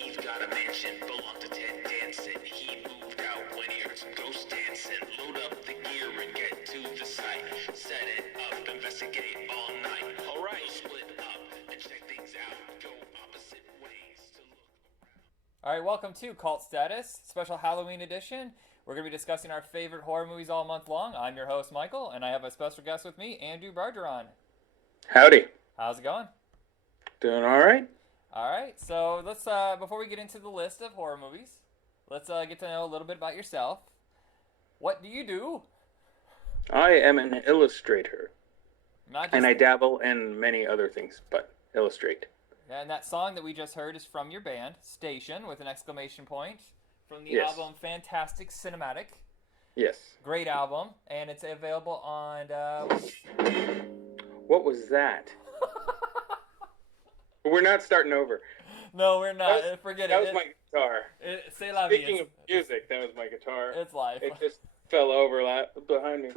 He's got a mansion, belonged to Ted Danson. He moved out when he heard some ghosts dancing. Load up the gear and get to the site. Set it up, investigate all night. Alright, split up and check things out. Go opposite ways to look around. All right, welcome to Cult Status, special Halloween edition. We're going to be discussing our favorite horror movies all month long. I'm your host, Michael, and I have a special guest with me, Andrew Bargeron. Howdy. How's it going? Doing all right? All right, so let's, before we get into the list of horror movies, let's get to know a little bit about yourself. What do you do? I am an illustrator, Not just, and I dabble in many other things, but illustrate. And that song that we just heard is from your band, Station, with an exclamation point, from the Yes. album Fantastic Cinematic. Yes. Great album, and it's available on, What was that? We're not starting over. No, we're not. Forget That it. was my guitar. C'est la vie. Speaking of music, that was my guitar. It's life. It just fell over behind me.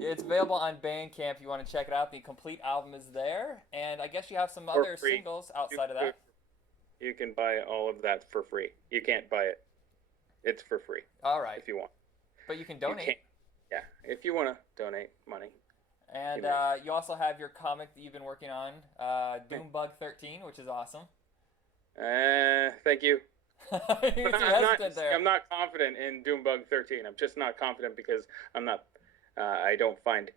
It's available on Bandcamp if you want to check it out. The complete album is there. And I guess you have some For other free. singles outside of that. You can buy all of that for free. You can't buy it. It's for free All right. if you want. But you can You donate. can't. Yeah, if you want to donate money. And you also have your comic that you've been working on, Doombug 13, which is awesome. Thank you. You're too hesitant there. I'm not confident in Doombug 13. I'm just not confident because I don't find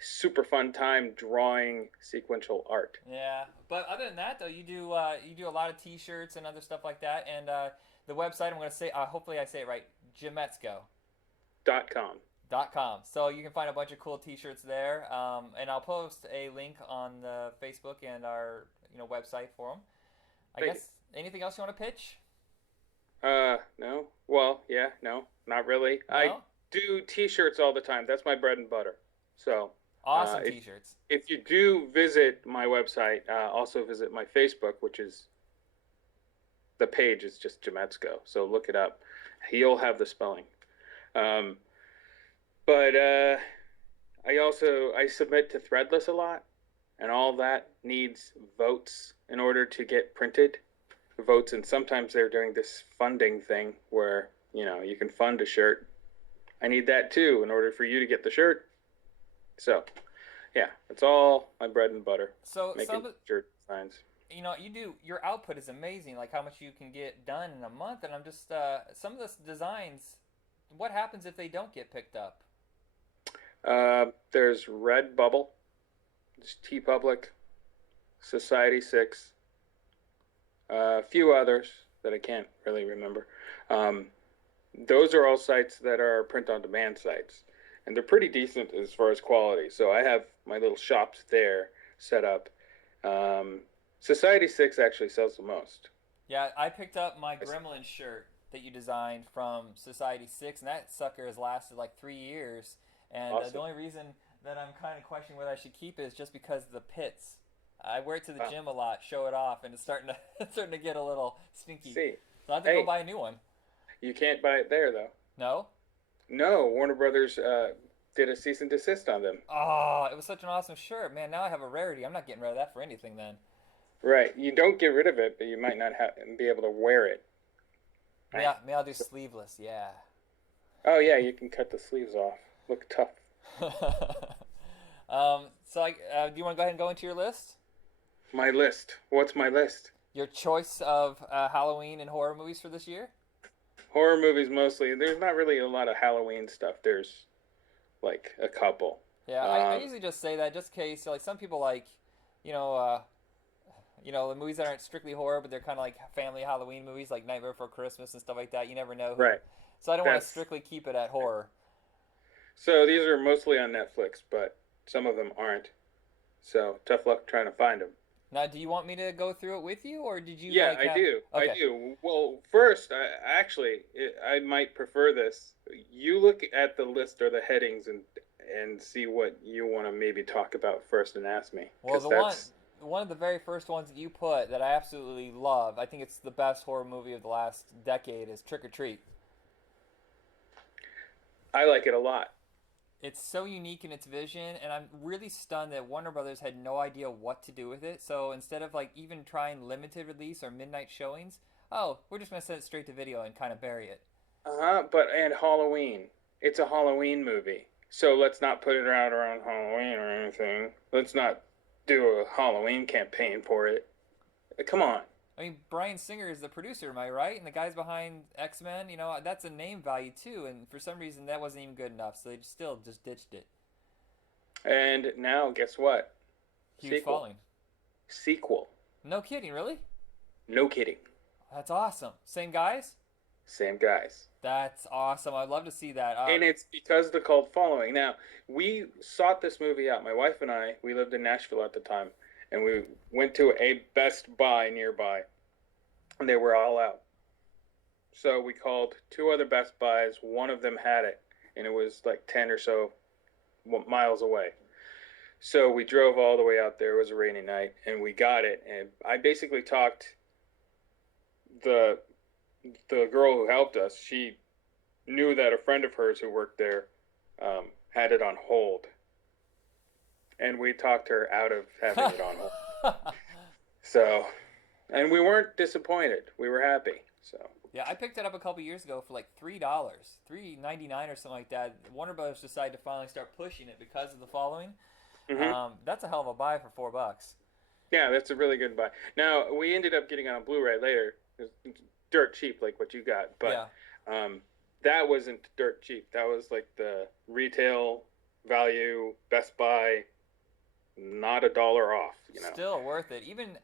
super fun time drawing sequential art. Yeah, but other than that, though, you do a lot of T-shirts and other stuff like that. And the website, I'm going to say, hopefully I say it right, Gimetzco.com. .com. So you can find a bunch of cool T-shirts there, and I'll post a link on the Facebook and our website for them. I Thank guess anything else you want to pitch? No. Well, yeah, no, not really. No? I do T-shirts all the time. That's my bread and butter. So Awesome if- T-shirts. if you do visit my website, also visit my Facebook, which is the page is just Gimetzco. So look it up. He'll have the spelling. But I submit to Threadless a lot, and all that needs votes in order to get printed. Votes, and sometimes they're doing this funding thing where you can fund a shirt. I need that too in order for you to get the shirt. So, yeah, it's all my bread and butter. So Making shirt designs. your output is amazing. Like how much you can get done in a month, and I'm just some of the designs. What happens if they don't get picked up? There's Redbubble, there's TeePublic, Society 6, a few others that I can't really remember. Those are all sites that are print-on-demand sites, and they're pretty decent as far as quality. So I have my little shops there set up. Society 6 actually sells the most. Yeah, I picked up my Gremlin shirt that you designed from Society 6, and that sucker has lasted like 3 years. And Awesome. the only reason that I'm kind of questioning whether I should keep it is just because of the pits. I wear it to the gym a lot, show it off, and it's starting to get a little stinky. See, So I have to go buy a new one. you can't buy it there though. No? No, Warner Brothers did a cease and desist on them. Oh, it was such an awesome shirt. Man, now I have a rarity. I'm not getting rid of that for anything then. Right, you don't get rid of it, but you might not be able to wear it. Maybe I'll do sleeveless, yeah. Oh yeah, you can cut the sleeves off. Look tough. Do you want to go ahead and go into your list? My list. What's my list? Your choice of Halloween and horror movies for this year? Horror movies mostly. There's not really a lot of Halloween stuff. There's like a couple. Yeah, I usually just say that just in case. Like some people like, the movies that aren't strictly horror, but they're kind of like family Halloween movies, like Nightmare Before Christmas and stuff like that. You never know. Right. So I don't want to That's- strictly keep it at horror. So these are mostly on Netflix, but some of them aren't. So tough luck trying to find them. Now, do you want me to go through it with you, or did you? Yeah, like, I do. Okay. I do. Well, first, I might prefer this. You look at the list or the headings and see what you want to maybe talk about first and ask me. Well, 'Cause one of the very first ones that you put that I absolutely love, I think it's the best horror movie of the last decade, is Trick or Treat. I like it a lot. It's so unique in its vision, and I'm really stunned that Warner Brothers had no idea what to do with it. So instead of like even trying limited release or midnight showings, oh, we're just gonna send it straight to video and kind of bury it. But and Halloween. It's a Halloween movie. So let's not put it out around Halloween or anything. Let's not do a Halloween campaign for it. Come on. I mean, Bryan Singer is the producer, am I right? And the guys behind X Men, that's a name value too. And for some reason, that wasn't even good enough, so they still just ditched it. And now, guess what? Huge following. Sequel. No kidding, really? No kidding. That's awesome. Same guys? Same guys. That's awesome. I'd love to see that. And it's because of the cult following. Now, we sought this movie out. My wife and I, we lived in Nashville at the time, and we went to a Best Buy nearby, and they were all out. So we called two other Best Buys. One of them had it, and it was like 10 or so miles away. So we drove all the way out there. It was a rainy night, and we got it. And I basically talked the girl who helped us. She knew that a friend of hers who worked there had it on hold, and we talked her out of having it on hold. So, and we weren't disappointed. We were happy. So yeah, I picked it up a couple years ago for like $3.99 or something like that. Warner Brothers decided to finally start pushing it because of the following. Mm-hmm. That's a hell of a buy for $4. Yeah, that's a really good buy. Now we ended up getting it on Blu-ray later. It's dirt cheap, like what you got, but yeah. That wasn't dirt cheap. That was like the retail value, Best Buy, not $1 off. Still worth it. Even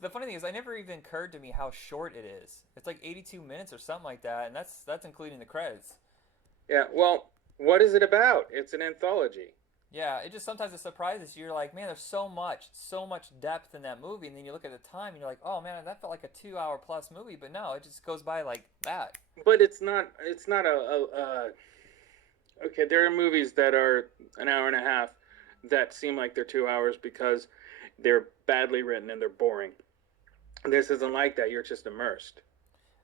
the funny thing is, I never even occurred to me how short it is. It's like 82 minutes or something like that, and that's including the credits. Yeah. Well, what is it about? It's an anthology. Yeah, it just sometimes it surprises you. You're like, man, there's so much depth in that movie, and then you look at the time, and you're like, oh man, that felt like a 2-hour plus movie, but no, it just goes by like that. But it's not okay. There are movies that are an hour and a half that seem like they're 2 hours because they're badly written and they're boring. This isn't like that. You're just immersed.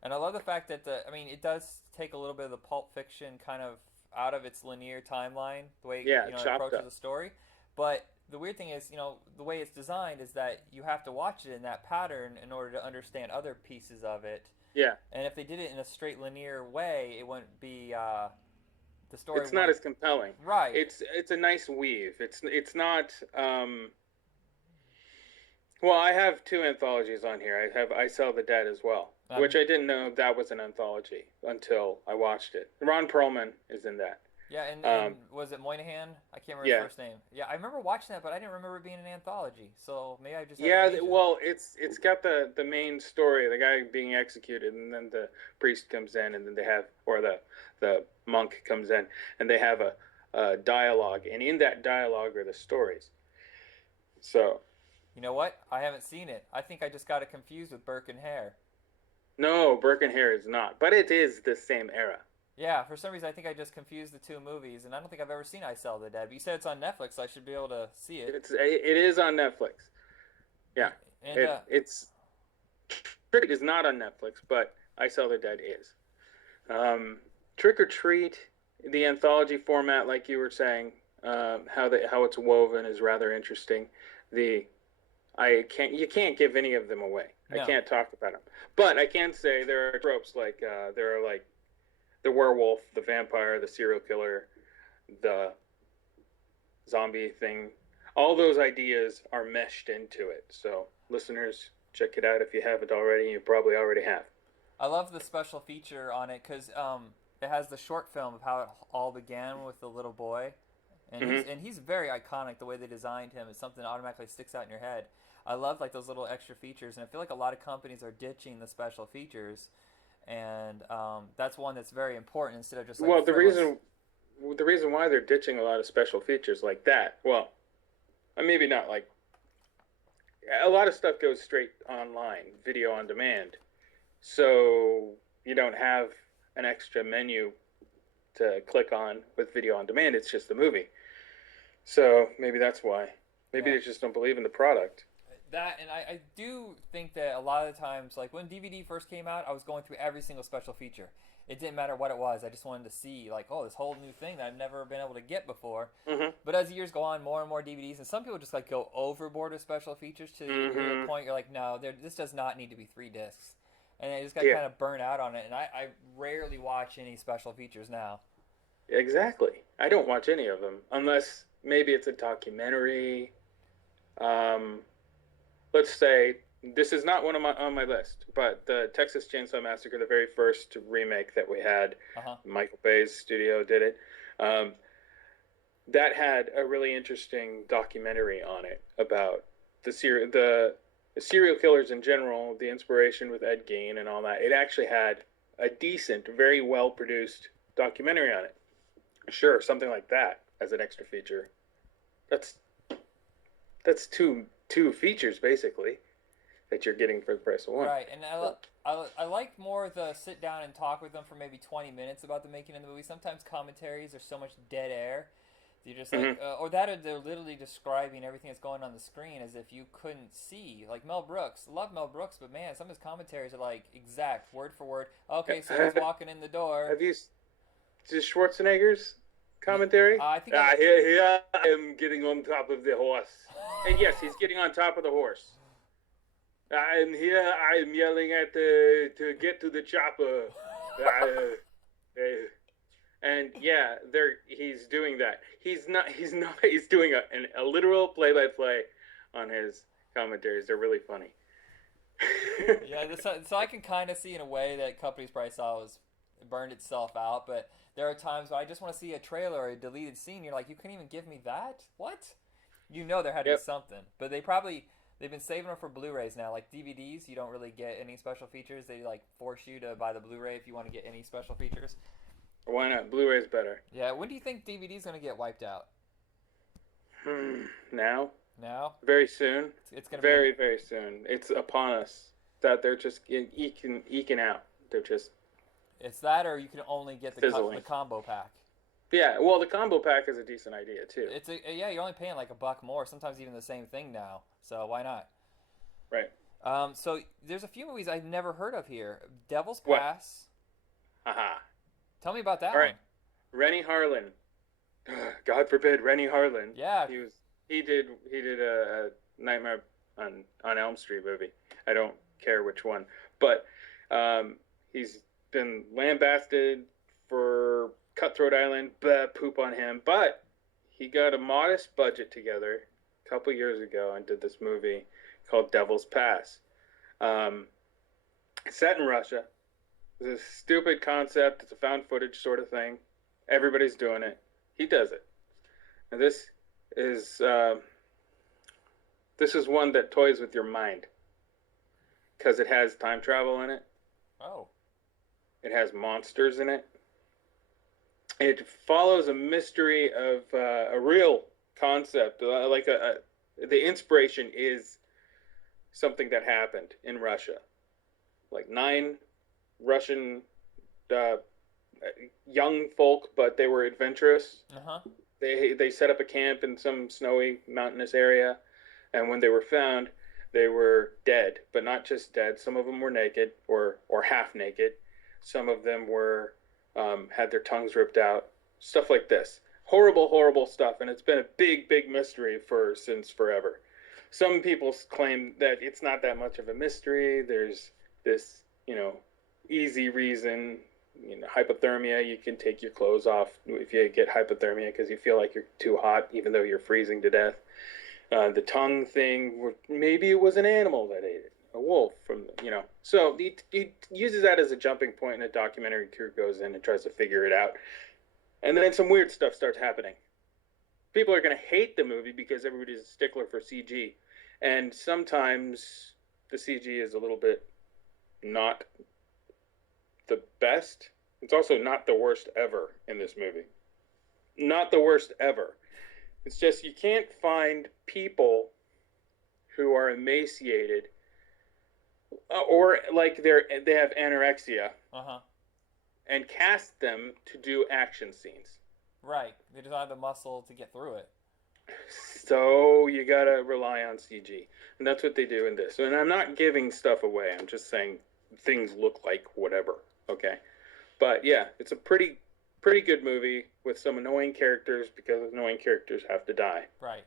And I love the fact that it does take a little bit of the Pulp Fiction kind of out of its linear timeline, the way it approaches the story. But the weird thing is, the way it's designed is that you have to watch it in that pattern in order to understand other pieces of it. Yeah. And if they did it in a straight linear way, it wouldn't be the story. It's not as compelling. Right. It's a nice weave. It's not. Well, I have two anthologies on here. I have I Sell the Dead as well, which I didn't know that was an anthology until I watched it. Ron Perlman is in that. Yeah, and was it Moynihan? I can't remember his first name. Yeah, I remember watching that, but I didn't remember it being an anthology. So maybe I just well, it's got the main story, the guy being executed, and then the priest comes in, and then they have, or the monk comes in, and they have a dialogue, and in that dialogue are the stories. So. You know what? I haven't seen it. I think I just got it confused with Burke and Hare. No, Burke and Hare is not, but it is the same era. Yeah, for some reason I think I just confused the two movies, and I don't think I've ever seen I Sell the Dead. But you said it's on Netflix, so I should be able to see it. It is on Netflix. Yeah, and it's Trick is not on Netflix, but I Sell the Dead is. Trick or Treat, the anthology format, like you were saying, how it's woven is rather interesting. You can't give any of them away. No. I can't talk about them, but I can say there are tropes like there are like the werewolf, the vampire, the serial killer, the zombie thing. All those ideas are meshed into it. So listeners, check it out if you haven't already. You probably already have. I love the special feature on it because it has the short film of how it all began with the little boy, and he's very iconic. The way they designed him is something that automatically sticks out in your head. I love like those little extra features, and I feel like a lot of companies are ditching the special features, and that's one that's very important instead of just like. Well, the reason why they're ditching a lot of special features like that, well, maybe not like. A lot of stuff goes straight online, video on demand, so you don't have an extra menu to click on with video on demand. It's just the movie, so maybe that's why. Maybe they just don't believe in the product. That, and I do think that a lot of the times, like when DVD first came out, I was going through every single special feature. It didn't matter what it was. I just wanted to see, like, oh, this whole new thing that I've never been able to get before. Mm-hmm. But as the years go on, more and more DVDs, and some people just like go overboard with special features to the point you're like, no, this does not need to be 3 discs. And I just got kind of burnt out on it, and I rarely watch any special features now. Exactly. I don't watch any of them unless maybe it's a documentary. Let's say this is not one of on my list, but the Texas Chainsaw Massacre, the very first remake that we had, Michael Bay's studio did it. That had a really interesting documentary on it about the serial killers in general, the inspiration with Ed Gein and all that. It actually had a decent, very well produced documentary on it. Sure, something like that as an extra feature. That's two features basically that you're getting for the price of one. Right, and I like more the sit down and talk with them for maybe 20 minutes about the making of the movie. Sometimes commentaries are so much dead air. You're just like, or they're literally describing everything that's going on the screen as if you couldn't see. Like Mel Brooks, love Mel Brooks, but man, some of his commentaries are like exact, word for word. Okay, so he's walking in the door. Have you seen Schwarzenegger's commentary? I think here I am getting on top of the horse. And yes, he's getting on top of the horse. And here I am yelling at to get to the chopper. And yeah, he's doing that. He's doing a literal play-by-play on his commentaries. They're really funny. Yeah, so I can kind of see in a way that companies probably saw it burned itself out, but there are times where I just want to see a trailer or a deleted scene. You're like, you couldn't even give me that? What? You know there had to be something. But they've been saving them for Blu-rays now. Like DVDs, you don't really get any special features. They like force you to buy the Blu-ray if you want to get any special features. Why not? Blu-ray's better. Yeah, when do you think DVD's going to get wiped out? Now? Very soon. It's going to be very soon. It's upon us that they're just eking out. They're just. It's that, or you can only get the combo pack. Yeah, well, the combo pack is a decent idea too. You're only paying like $1 more. Sometimes even the same thing now. So why not? Right. So there's a few movies I've never heard of here. Devil's Pass. Haha. Tell me about that one. All right. Rennie Harlin. God forbid, Rennie Harlin. Yeah. He did a Nightmare on Elm Street movie. I don't care which one, but he's been lambasted for Cutthroat Island. Poop on him. But he got a modest budget together a couple years ago and did this movie called Devil's Pass. Set in Russia. It's a stupid concept. It's a found footage sort of thing. Everybody's doing it. He does it. And this is one that toys with your mind because it has time travel in it. Oh. It has monsters in it. It follows a mystery of a real concept. The inspiration is something that happened in Russia. Like 9 Russian young folk, but they were adventurous. They set up a camp in some snowy mountainous area, and when they were found, they were dead, but not just dead. Some of them were naked or half naked. Some of them were had their tongues ripped out. Stuff like this. Horrible, horrible stuff, and it's been a big, big mystery since forever. Some people claim that it's not that much of a mystery. There's this, easy reason, hypothermia. You can take your clothes off if you get hypothermia because you feel like you're too hot, even though you're freezing to death. The tongue thing, maybe it was an animal that ate it, a wolf So he uses that as a jumping point, and a documentary crew goes in and tries to figure it out. And then some weird stuff starts happening. People are going to hate the movie because everybody's a stickler for CG. And sometimes the CG is a little bit not the best. It's also not the worst ever in this movie. Not the worst ever. It's just you can't find people who are emaciated or like they have anorexia and cast them to do action scenes. Right. They just don't have the muscle to get through it. So you gotta rely on CG, and that's what they do in this. And I'm not giving stuff away. I'm just saying things look like whatever. Okay, but yeah, it's a pretty good movie with some annoying characters because annoying characters have to die. Right.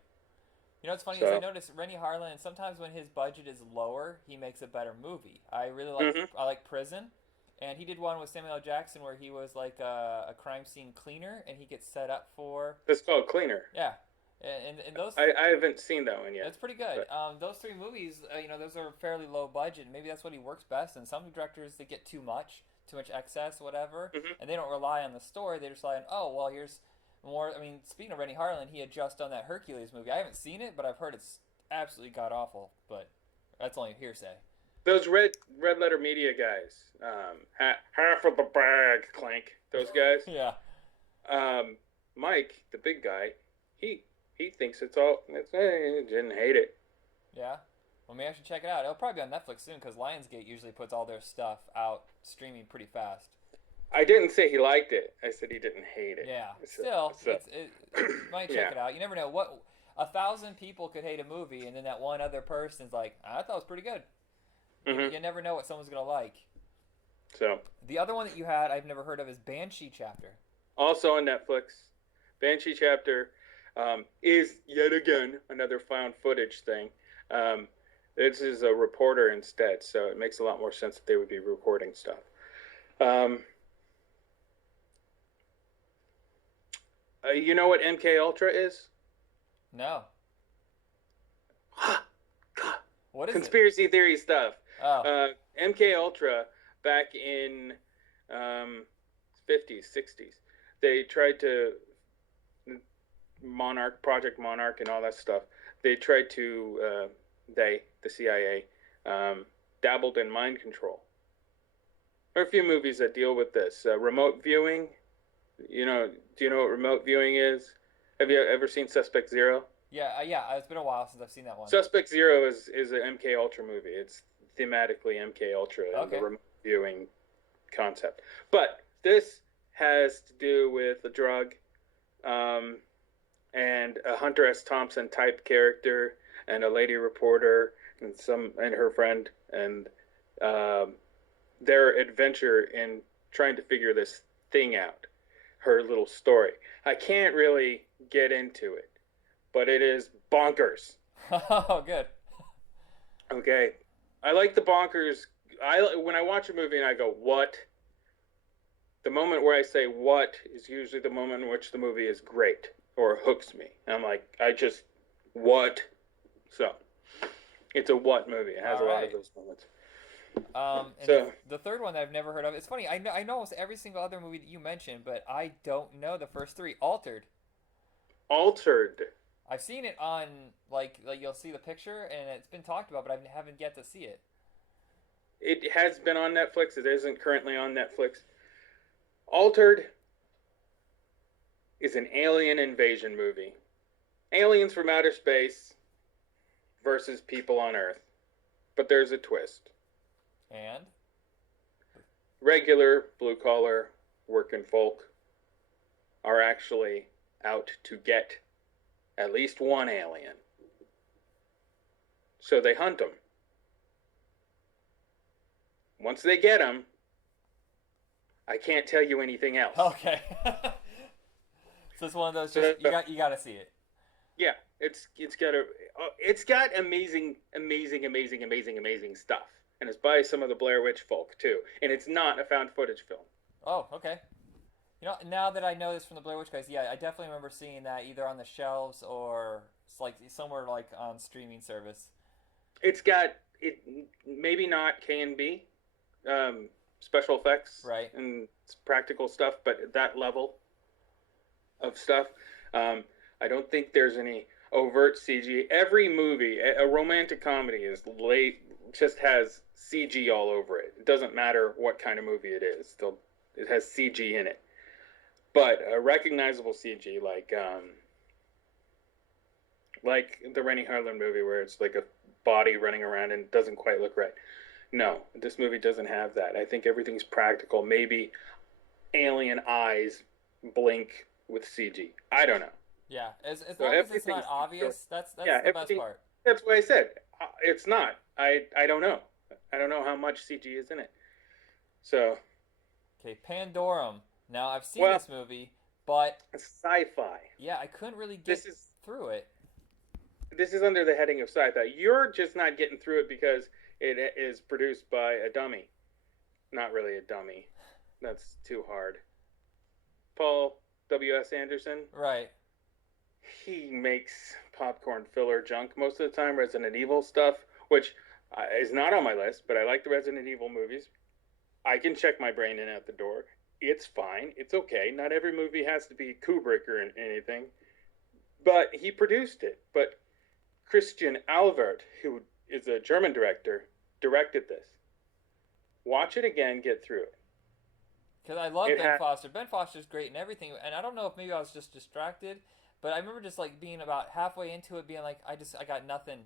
You know what's funny is I So, noticed Rennie Harlan. Sometimes when his budget is lower, he makes a better movie. hmm I like Prison, and he did one with Samuel L. Jackson where he was like a crime scene cleaner, and he gets set up for it's called Cleaner. yeah, and those I haven't seen that one yet, that's pretty good. but Those three movies, those are fairly low budget. Maybe that's what he works best. And some directors they get too much excess, whatever, hmm and they don't rely on the story. They just rely on oh well, here's more. I mean, speaking of Rennie Harlan, he had just done that Hercules movie. I haven't seen it, but I've heard it's absolutely god awful. But that's only hearsay. those red letter media guys, half of the bag, clank. Those guys. Yeah. Mike, the big guy, he thinks it's all. Didn't hate it. Yeah. Well, maybe I should check it out. It'll probably be on Netflix soon because Lionsgate usually puts all their stuff out streaming pretty fast. I didn't say he liked it. I said he didn't hate it. Yeah. So, Still, so you might check yeah. it out. You never know what 1,000 people could hate a movie, and then that one other person's like, I thought it was pretty good. hmm You never know what someone's gonna like. So The other one that you had I've never heard of is Banshee Chapter. also on Netflix, Banshee Chapter is yet again another found footage thing. Um, this is a reporter instead, so it makes a lot more sense that they would be recording stuff. Um, you know what MK Ultra is? No. What is it? Conspiracy theory stuff. Oh. MK Ultra back in 50s, 60s. They tried to Project Monarch, and all that stuff. They tried to the CIA, dabbled in mind control. There are a few movies that deal with this. Remote viewing. Do you know what remote viewing is? Have you ever seen Suspect Zero? Yeah. It's been a while since I've seen that one. Suspect Zero is an MK Ultra movie. It's thematically MK Ultra and Okay. the remote viewing concept. But this has to do with a drug, and a Hunter S. Thompson type character, and a lady reporter, and her friend, and their adventure in trying to figure this thing out. Her little story. I can't really get into it, but it is bonkers. Oh, good. Okay, I like the bonkers. When I watch a movie and I go, "What?" The moment where I say "what" is usually the moment in which the movie is great or hooks me. And I'm like, I just what? So it's a what movie. It has All a lot right. of those moments. And So the third one that I've never heard of. It's funny. I know almost every single other movie that you mentioned, but I don't know the first three. Altered. Altered. I've seen it on like you'll see the picture and it's been talked about, but I haven't yet to see it. It has been on Netflix. It isn't currently on Netflix. Altered is an alien invasion movie. Aliens from outer space versus people on Earth. But there's a twist. And Regular blue collar working folk are actually out to get at least one alien. So they hunt them. Once they get them, I can't tell you anything else. okay. So it's one of those just you got to see it. Yeah, it's got amazing stuff, and it's by some of the Blair Witch folk too, and it's not a found footage film. Oh, okay. Now that I know this from the Blair Witch guys, yeah, I definitely remember seeing that either on the shelves or it's like somewhere like on streaming service. It's got it maybe not K&B special effects Right. and practical stuff, but at that level of stuff. I don't think there's any overt CG. Every movie, a romantic comedy, just has CG all over it. It doesn't matter what kind of movie it is. It has CG in it. But a recognizable CG, like the Rennie Harlan movie, where it's like a body running around and it doesn't quite look right. No, this movie doesn't have that. I think everything's practical. Maybe alien eyes blink with CG. I don't know. Yeah, as So long as it's not everything's obvious, that's yeah, the best everything. part. That's what I said. It's not. I don't know. I don't know how much CG is in it. So Okay, Pandorum. Now I've seen well, this movie, but it's sci-fi. yeah, I couldn't really get This is through it. this is under the heading of sci-fi. You're just not getting through it because it is produced by a dummy. Not really a dummy. That's too hard. Paul W.S. Anderson. Right. He makes popcorn filler junk most of the time. Resident Evil stuff, which is not on my list, but I like the Resident Evil movies. I can check my brain in at the door. It's fine. It's okay. Not every movie has to be Kubrick or anything. But he produced it. But Christian Albert, who is a German director, directed this. Watch it again, get through it. Because I love It Ben ha- Foster. Ben Foster's great and everything, and I don't know if maybe I was just distracted, but I remember just like being about halfway into it, being like, I got nothing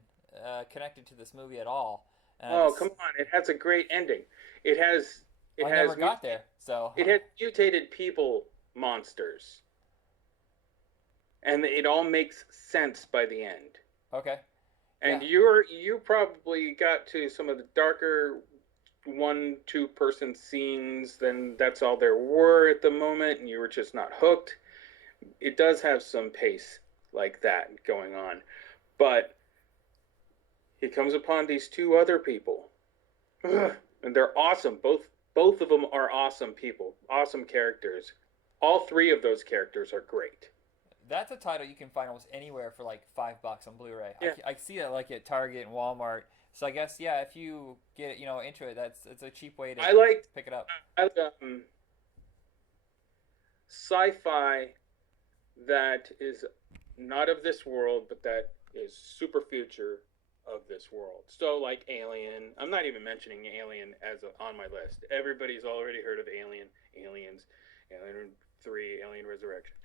connected to this movie at all. And I Oh, just come on. It has a great ending. It has it I has never got there. So it has mutated people monsters. And it all makes sense by the end. okay, And yeah. you probably got to some of the darker 1-2 person scenes, then that's all there were at the moment, and you were just not hooked. It does have some pace like that going on. But he comes upon these two other people. Ugh, and they're awesome. Both of them are awesome people, awesome characters. All three of those characters are great. That's a title you can find almost anywhere for like $5 on Blu-ray. Yeah. I see that like at Target and Walmart. So I guess yeah, if you get into it, it's a cheap way to I like pick it up. I like sci-fi that is not of this world, but that is super future of this world. So like Alien. I'm not even mentioning Alien on my list. Everybody's already heard of Aliens, Alien 3, Alien Resurrection.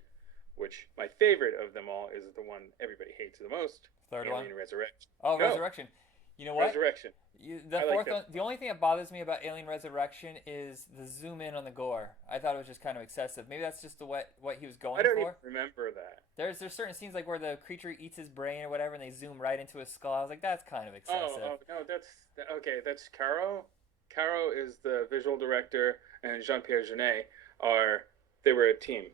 Which my favorite of them all is the one everybody hates the most, Third Alien one. Resurrection. Oh, No, Resurrection. You know what? Resurrection. The I like fourth that. one. The only thing that bothers me about Alien Resurrection is the zoom in on the gore. I thought it was just kind of excessive. Maybe that's just what he was going I don't for. even remember that. There's certain scenes like where the creature eats his brain or whatever, and they zoom right into his skull. I was like, that's kind of excessive. Oh no, that's okay. That's Caro. Caro is the visual director, and Jean-Pierre Jeunet they were a team.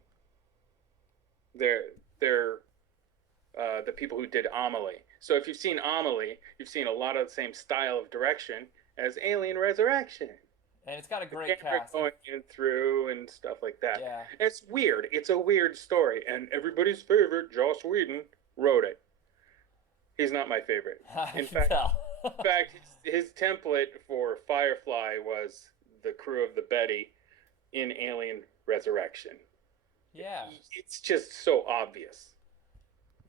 They're the people who did Amelie. So if you've seen Amelie, you've seen a lot of the same style of direction as Alien Resurrection. And it's got a The great camera cast. going in through and stuff like that. Yeah. It's weird. It's a weird story, and everybody's favorite, Joss Whedon, wrote it. He's not my favorite. I In can fact, tell. in fact, his template for Firefly was the crew of the Betty in Alien Resurrection. Yeah. It's just so obvious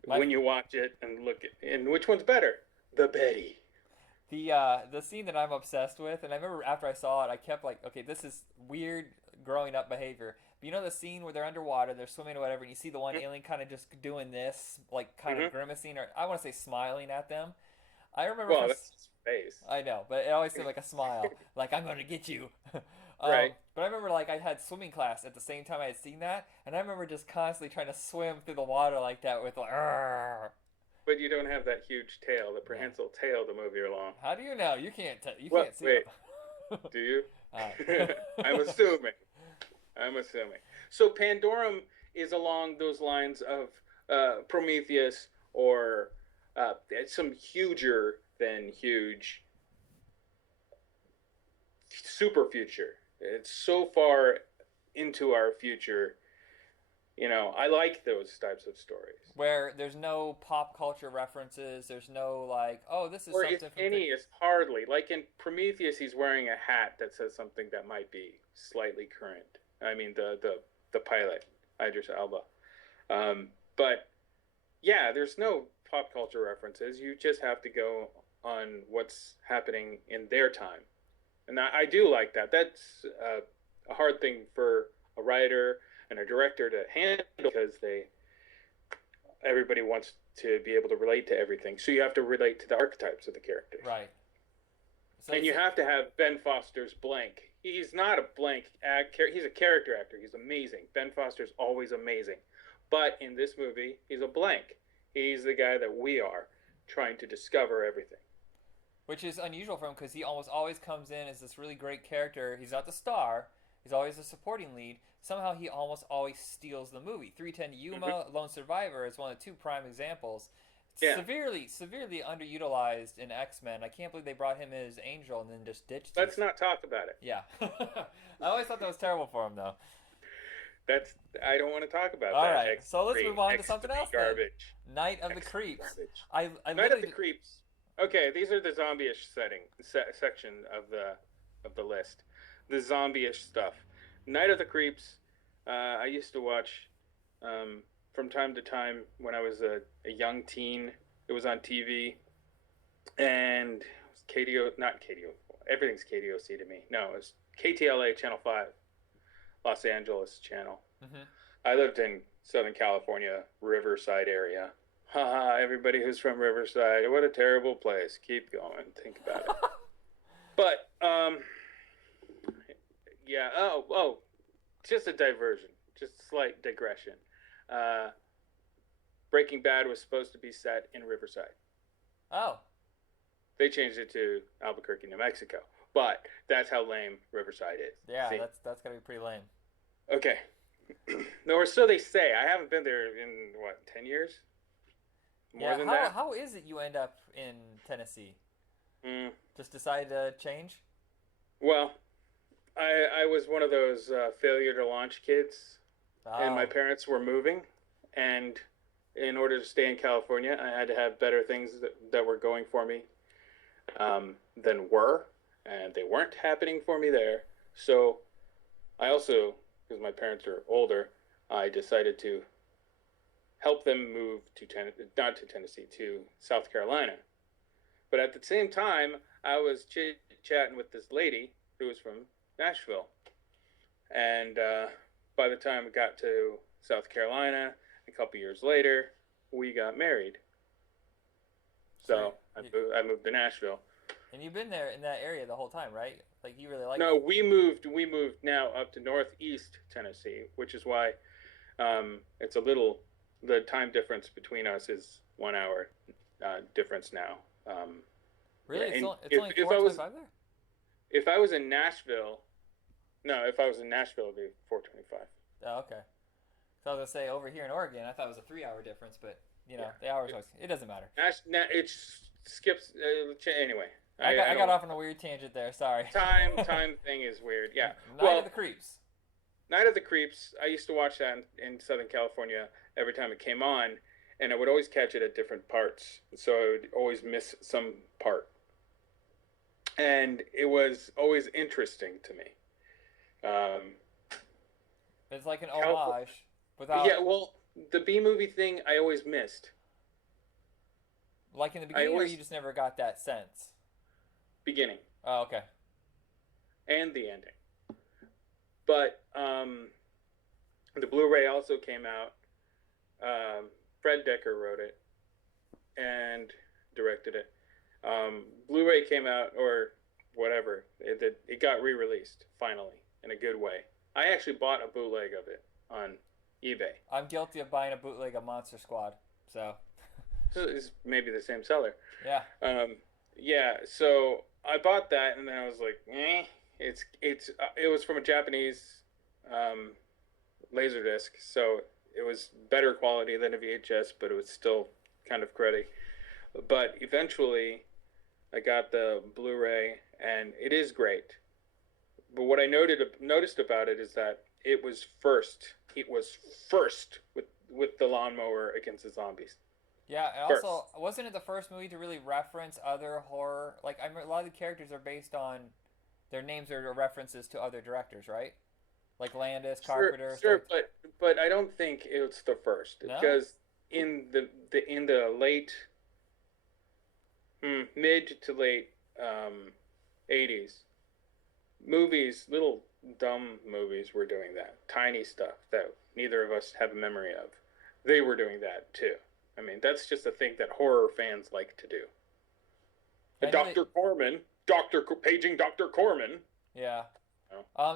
My- when you watch it and look at. And which one's better? The Betty. The scene that I'm obsessed with, and I remember after I saw it, I kept like, okay, this is weird growing up behavior. But you know the scene where they're underwater, they're swimming or whatever, and you see the one alien kind of just doing this, like kind of grimacing, or I want to say smiling at them. I remember. Well, that's his face. I know, but it always seemed like a smile, like I'm gonna get you. Right. But I remember like I had swimming class at the same time I had seen that, and I remember just constantly trying to swim through the water like that with like. Argh. But you don't have that huge tail, the prehensile tail to move you along. How do you know? You can't. You Well, can't see wait. it. Do you? Alright. I'm assuming. So Pandorum is along those lines of Prometheus or some huger than huge super future. It's so far into our future. I like those types of stories. Where there's no pop culture references. There's no like, oh, this is Or something. if from any, is hardly. Like in Prometheus, he's wearing a hat that says something that might be slightly current. I mean, the pilot, Idris Elba. But yeah, there's no pop culture references. You just have to go on what's happening in their time. And I do like that. That's a hard thing for a writer and a director to handle because everybody wants to be able to relate to everything. So you have to relate to the archetypes of the characters. Right. So And you have to have Ben Foster's blank. He's not a blank actor. He's a character actor. He's amazing. Ben Foster's always amazing. But in this movie, he's a blank. He's the guy that we are, trying to discover everything. Which is unusual for him because he almost always comes in as this really great character. He's not the star. He's always a supporting lead. Somehow he almost always steals the movie. 310 Yuma, Lone Survivor is one of the two prime examples. Yeah. Severely underutilized in X-Men. I can't believe they brought him in as Angel and then just ditched him. Let's not talk about it. Yeah. I always thought that was terrible for him, though. I don't want to talk about All that. right, so let's move on to something else. Garbage. Night of the Creeps. Garbage. Night of the Creeps. Okay, these are the zombie-ish section of the list. The zombie-ish stuff. Night of the Creeps. I used to watch from time to time when I was a young teen. It was on TV, and it was not KDO. Everything's KDOC to me. No, it was KTLA Channel 5, Los Angeles channel. Mm-hmm. I lived in Southern California, Riverside area. Haha, everybody who's from Riverside, what a terrible place. Keep going. Think about it. But, yeah, just a diversion. Just a slight digression. Breaking Bad was supposed to be set in Riverside. Oh. They changed it to Albuquerque, New Mexico. But that's how lame Riverside is. Yeah, See? that's gotta be pretty lame. Okay. No, or so they say. I haven't been there in, 10 years? More than that? How is it you end up in Tennessee? Mm. Just decide to change? Well, I was one of those failure to launch kids, and my parents were moving, and in order to stay in California, I had to have better things that were going for me than were, and they weren't happening for me there. So I also, because my parents are older, I decided to help them move to not to Tennessee, to South Carolina. But at the same time, I was chatting with this lady who was from Nashville. And by the time we got to South Carolina, a couple years later, we got married. So I moved to Nashville. And you've been there in that area the whole time, right? Like you really like No, we moved now up to northeast Tennessee, which is why it's a little, the time difference between us is 1 hour difference now. Really? Yeah, it's only 4:25 there? If I was in Nashville, it'd be 4:25. Oh, okay. So I was gonna say over here in Oregon, I thought it was a 3-hour difference, but the hours always, it doesn't matter. It skips anyway. I got off on a weird tangent there. Sorry. Time thing is weird. Yeah. Night of the Creeps. Night of the Creeps. I used to watch that in Southern California every time it came on, and I would always catch it at different parts, so I would always miss some part. And it was always interesting to me. It's like an homage without. Yeah, well, the B movie thing I always missed. Like in the beginning, or you just never got that sense? Beginning. Oh, okay. And the ending. But the Blu-ray also came out. Fred Decker wrote it and directed it. Blu-ray came out, or whatever. It got re-released finally in a good way. I actually bought a bootleg of it on eBay. I'm guilty of buying a bootleg of Monster Squad, so. It's maybe the same seller. Yeah. Yeah. So I bought that, and then I was like, it was from a Japanese Laserdisc, so it was better quality than a VHS, but it was still kind of cruddy. But eventually, I got the Blu-ray, and it is great. But what I noticed about it is that it was first. It was first with the lawnmower against the zombies. Yeah, and also, wasn't it the first movie to really reference other horror? Like, I remember a lot of the characters are based on, their names are references to other directors, right? Like Landis, Carpenter. Sure, but I don't think it's the first, no? because in the late, mid to late 80s, movies, little dumb movies were doing that. Tiny stuff that neither of us have a memory of. They were doing that too. I mean, that's just a thing that horror fans like to do. And Dr. Corman, paging Dr. Corman. Yeah.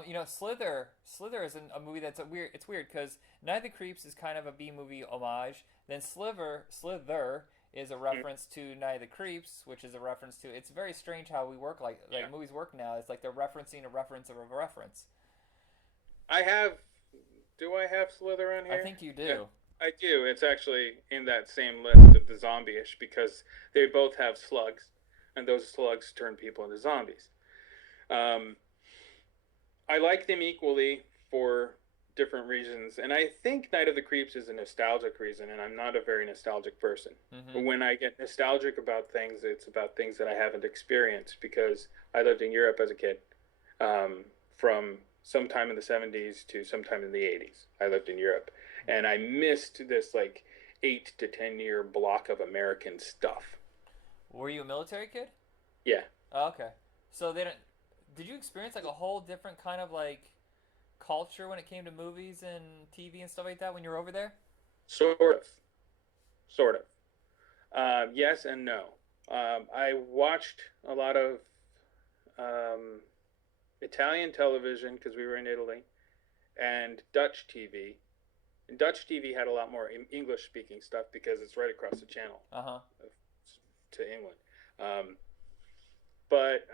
You know, Slither is a movie that's weird. It's weird because Night of the Creeps is kind of a B movie homage. Then Slither is a reference to Night of the Creeps, which is a reference to. It's very strange how we work like movies work now. It's like they're referencing a reference of a reference. I have. Do I have Slither on here? I think you do. Yeah, I do. It's actually in that same list of the zombie-ish because they both have slugs, and those slugs turn people into zombies. I like them equally for different reasons, and I think Night of the Creeps is a nostalgic reason, and I'm not a very nostalgic person. But when I get nostalgic about things, it's about things that I haven't experienced because I lived in Europe as a kid, from sometime in the 70s to sometime in the 80s. I lived in Europe, and I missed this like 8 to 10 year block of American stuff. Were you a military kid? Yeah. Oh, okay. So they don't. Did you experience like a whole different kind of like culture when it came to movies and TV and stuff like that when you were over there? Sort of. Sort of. Yes and no. I watched a lot of Italian television because we were in Italy, and Dutch TV. And Dutch TV had a lot more English speaking stuff because it's right across the channel to England. But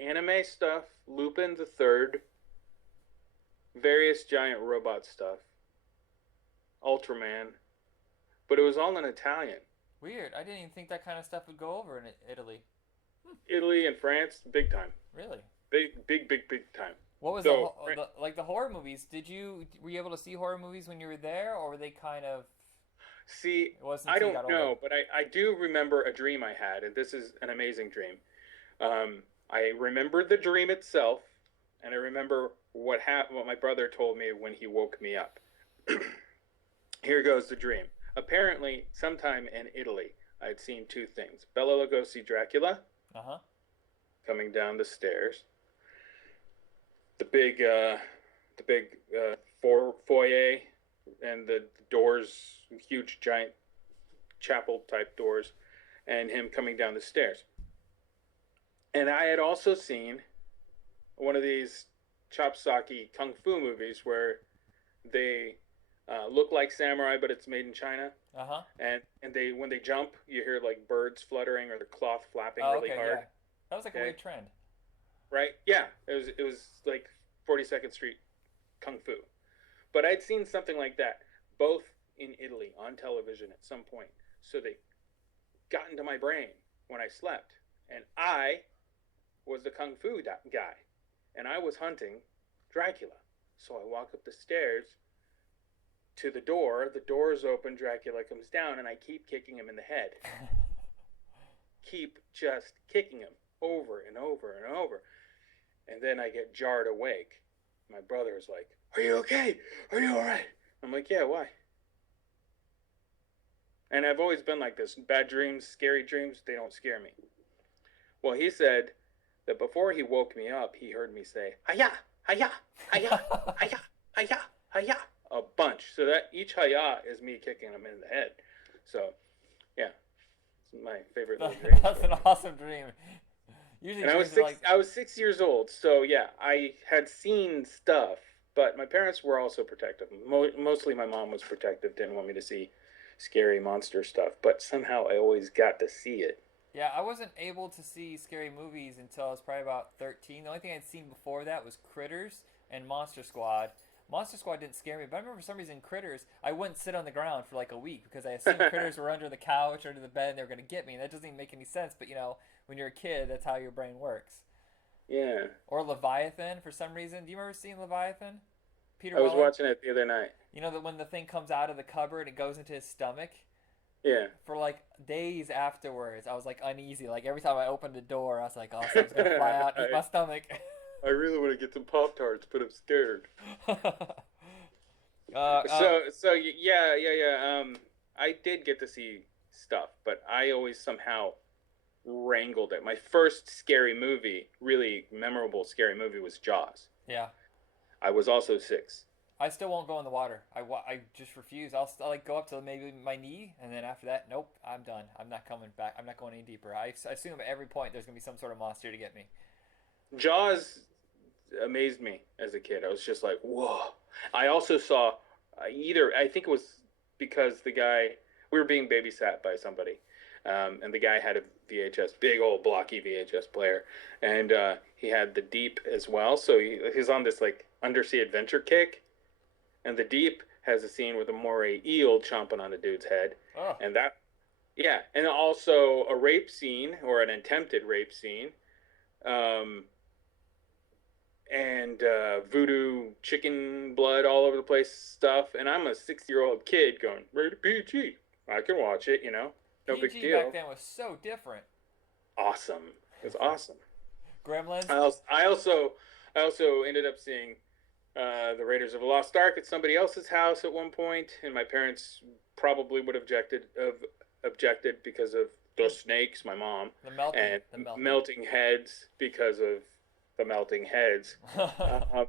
anime stuff, Lupin the Third, various giant robot stuff, Ultraman, but it was all in Italian. Weird. I didn't even think that kind of stuff would go over in Italy. Italy and France, big time. Really? Big time. What was like the horror movies? Were you able to see horror movies when you were there, or were they kind of? See, I don't know, but I do remember a dream I had, and this is an amazing dream. I remember the dream itself, and I remember what my brother told me when he woke me up. Here goes the dream. Apparently, sometime in Italy, I'd seen two things: Bela Lugosi Dracula, coming down the stairs. The big foyer and the doors, huge giant chapel type doors, and him coming down the stairs. And I had also seen one of these chopsocky kung fu movies where they look like samurai, but it's made in China. And they when they jump, you hear like birds fluttering or the cloth flapping really hard. Yeah. That was like a weird trend. Right? Yeah, it was like 42nd Street Kung Fu. But I'd seen something like that, both in Italy on television at some point. So they got into my brain when I slept. And I was the Kung Fu guy. And I was hunting Dracula. So I walk up the stairs to the door's open, Dracula comes down, and I keep kicking him in the head. Keep just kicking him over and over and over. And then I get jarred awake. My brother is like, "Are you okay? Are you all right?" I'm like, "Yeah, why?" And I've always been like this. Bad dreams, scary dreams, they don't scare me. Well, he said that before he woke me up, he heard me say, "Hiya, hiya, hiya, hiya, hiya, hiya," a bunch. So that each hiya is me kicking him in the head. So, yeah, it's my favorite little dream. That's an awesome dream. Usually, and I was 6 years old, so yeah, I had seen stuff, but my parents were also protective. Mostly my mom was protective, didn't want me to see scary monster stuff, but somehow I always got to see it. Yeah, I wasn't able to see scary movies until I was probably about 13. The only thing I'd seen before that was Critters and Monster Squad. Monster Squad didn't scare me, but I remember for some reason Critters, I wouldn't sit on the ground for like a week because I assumed Critters were under the couch or under the bed and they were going to get me. And that doesn't even make any sense, but you know, when you're a kid, that's how your brain works. Yeah. Or Leviathan for some reason. Do you remember seeing Leviathan? I was watching it the other night. You know that when the thing comes out of the cupboard, it goes into his stomach? Yeah. For like days afterwards, I was like uneasy. Like every time I opened the door, I was like, "Oh, something's gonna fly out and eat my stomach." I really want to get some Pop-Tarts, but I'm scared. Yeah. I did get to see stuff, but I always somehow wrangled it. My first scary movie, really memorable scary movie, was Jaws. Yeah. I was also 6. I still won't go in the water. I just refuse. I'll like go up to maybe my knee, and then after that, nope, I'm done. I'm not coming back. I'm not going any deeper. I assume at every point there's gonna be some sort of monster to get me. Jaws amazed me as a kid. I was just like, whoa. I also saw I think it was because the guy, we were being babysat by somebody, and the guy had a VHS, big old blocky VHS player, and he had The Deep as well. So he's on this like undersea adventure kick, and The Deep has a scene with a moray eel chomping on a dude's head, Oh. and that, yeah, and also a rape scene or an attempted rape scene. Um, and voodoo chicken blood all over the place stuff. And I'm a 6-year-old kid going, rated PG. I can watch it, no big PG deal. back then was so different. Awesome. It was awesome. Gremlins. I also ended up seeing the Raiders of the Lost Ark at somebody else's house at one point, and my parents probably would have objected because of those snakes, my mom, and melting heads because of the melting heads. How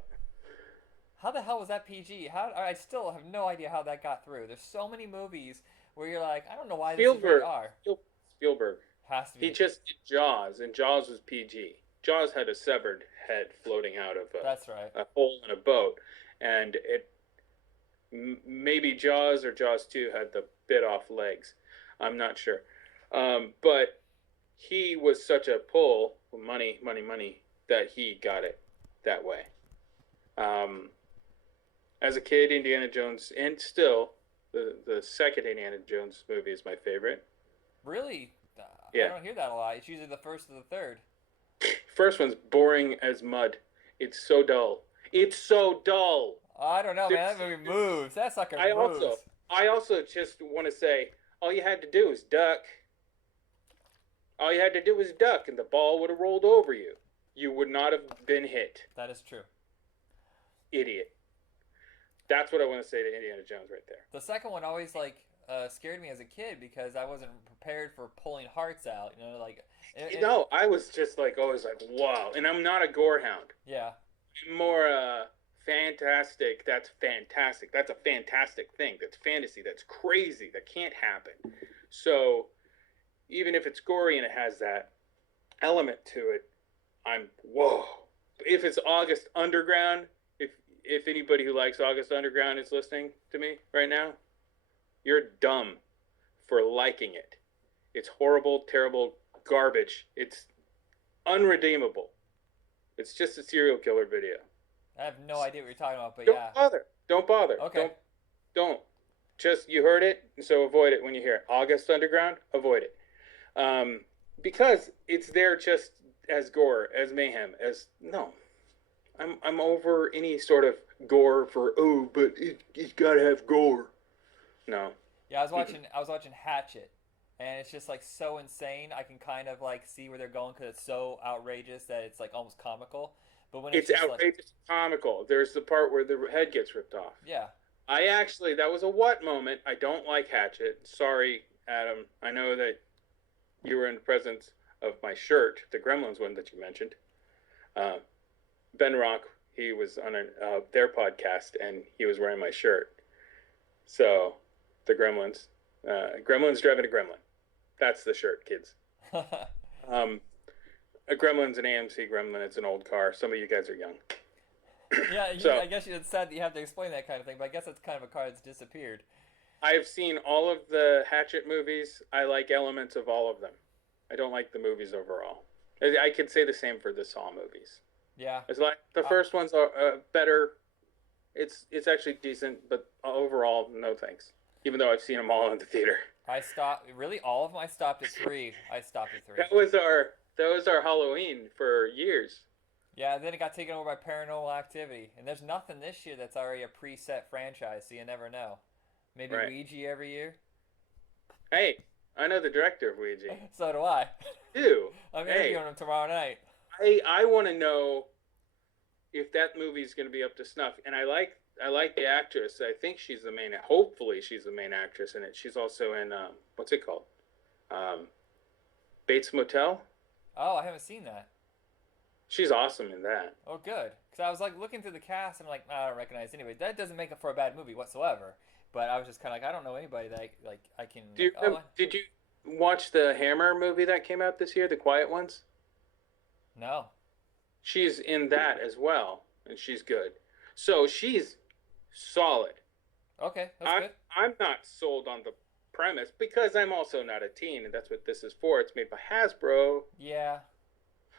the hell was that PG? I still have no idea how that got through. There's so many movies where you're like, I don't know why this is rated R. Spielberg. Has to be. He just did Jaws, and Jaws was PG. Jaws had a severed head floating out of That's right. a hole in a boat, and maybe Jaws or Jaws 2 had the bit off legs. I'm not sure. But he was such a pull, money, that he got it that way. As a kid, Indiana Jones, and still, the second Indiana Jones movie is my favorite. Really? Yeah. I don't hear that a lot. It's usually the first or the third. First one's boring as mud. It's so dull. It's so dull. I don't know, man. That movie moves. That sucker moves. I also just want to say, all you had to do was duck. All you had to do was duck, and the ball would have rolled over you. You would not have been hit. That is true. Idiot. That's what I want to say to Indiana Jones right there. The second one always scared me as a kid because I wasn't prepared for pulling hearts out. I was just always like, wow. And I'm not a gore hound. Yeah. I'm more fantastic. That's fantastic. That's a fantastic thing. That's fantasy. That's crazy. That can't happen. So even if it's gory and it has that element to it, I'm whoa. If it's August Underground, if anybody who likes August Underground is listening to me right now, you're dumb for liking it. It's horrible, terrible garbage. It's unredeemable. It's just a serial killer video. I have no idea what you're talking about, but Don't bother. Okay. Don't. Just, you heard it, so avoid it when you hear it. August Underground, avoid it. Because it's there just as gore, as mayhem, as no. I'm over any sort of gore for but it's gotta have gore. No. Yeah, I was watching Hatchet, and it's just so insane. I can kind of see where they're going because it's so outrageous that it's almost comical. But when it's outrageous, comical. There's the part where the head gets ripped off. Yeah. That was a what moment. I don't like Hatchet. Sorry, Adam. I know that you were in the presence of my shirt, the Gremlins one that you mentioned. Ben Rock, he was on their podcast, and he was wearing my shirt. So, the Gremlins. Gremlins driving a Gremlin. That's the shirt, kids. A Gremlin's an AMC Gremlin. It's an old car. Some of you guys are young. Yeah, I guess it's sad that you have to explain that kind of thing, but I guess it's kind of a car that's disappeared. I've seen all of the Hatchet movies. I like elements of all of them. I don't like the movies overall. I could say the same for the Saw movies. Yeah. It's like the first ones are better. It's actually decent, but overall, no thanks. Even though I've seen them all in the theater. I stopped. Really, all of them. I stopped at 3. I stopped at 3. That was our Halloween for years. Yeah, and then it got taken over by Paranormal Activity, and there's nothing this year that's already a preset franchise, so you never know. Maybe right. Ouija every year. Hey, I know the director of Ouija. So do I. I'm interviewing him tomorrow night. I want to know if that movie's going to be up to snuff, and I like the actress. I think she's the main. Hopefully, she's the main actress in it. She's also in what's it called? Bates Motel. Oh, I haven't seen that. She's awesome in that. Oh, good. Because I was looking through the cast, and I'm I don't recognize anybody. That doesn't make it for a bad movie whatsoever. But I was just kind of I don't know anybody that I can. Did you watch the Hammer movie that came out this year, The Quiet Ones? No. she's in that as well, and she's good. So she's solid. Okay, that's I'm good. I'm not sold on the premise because I'm also not a teen, and that's what this is for. It's made by Hasbro, Yeah,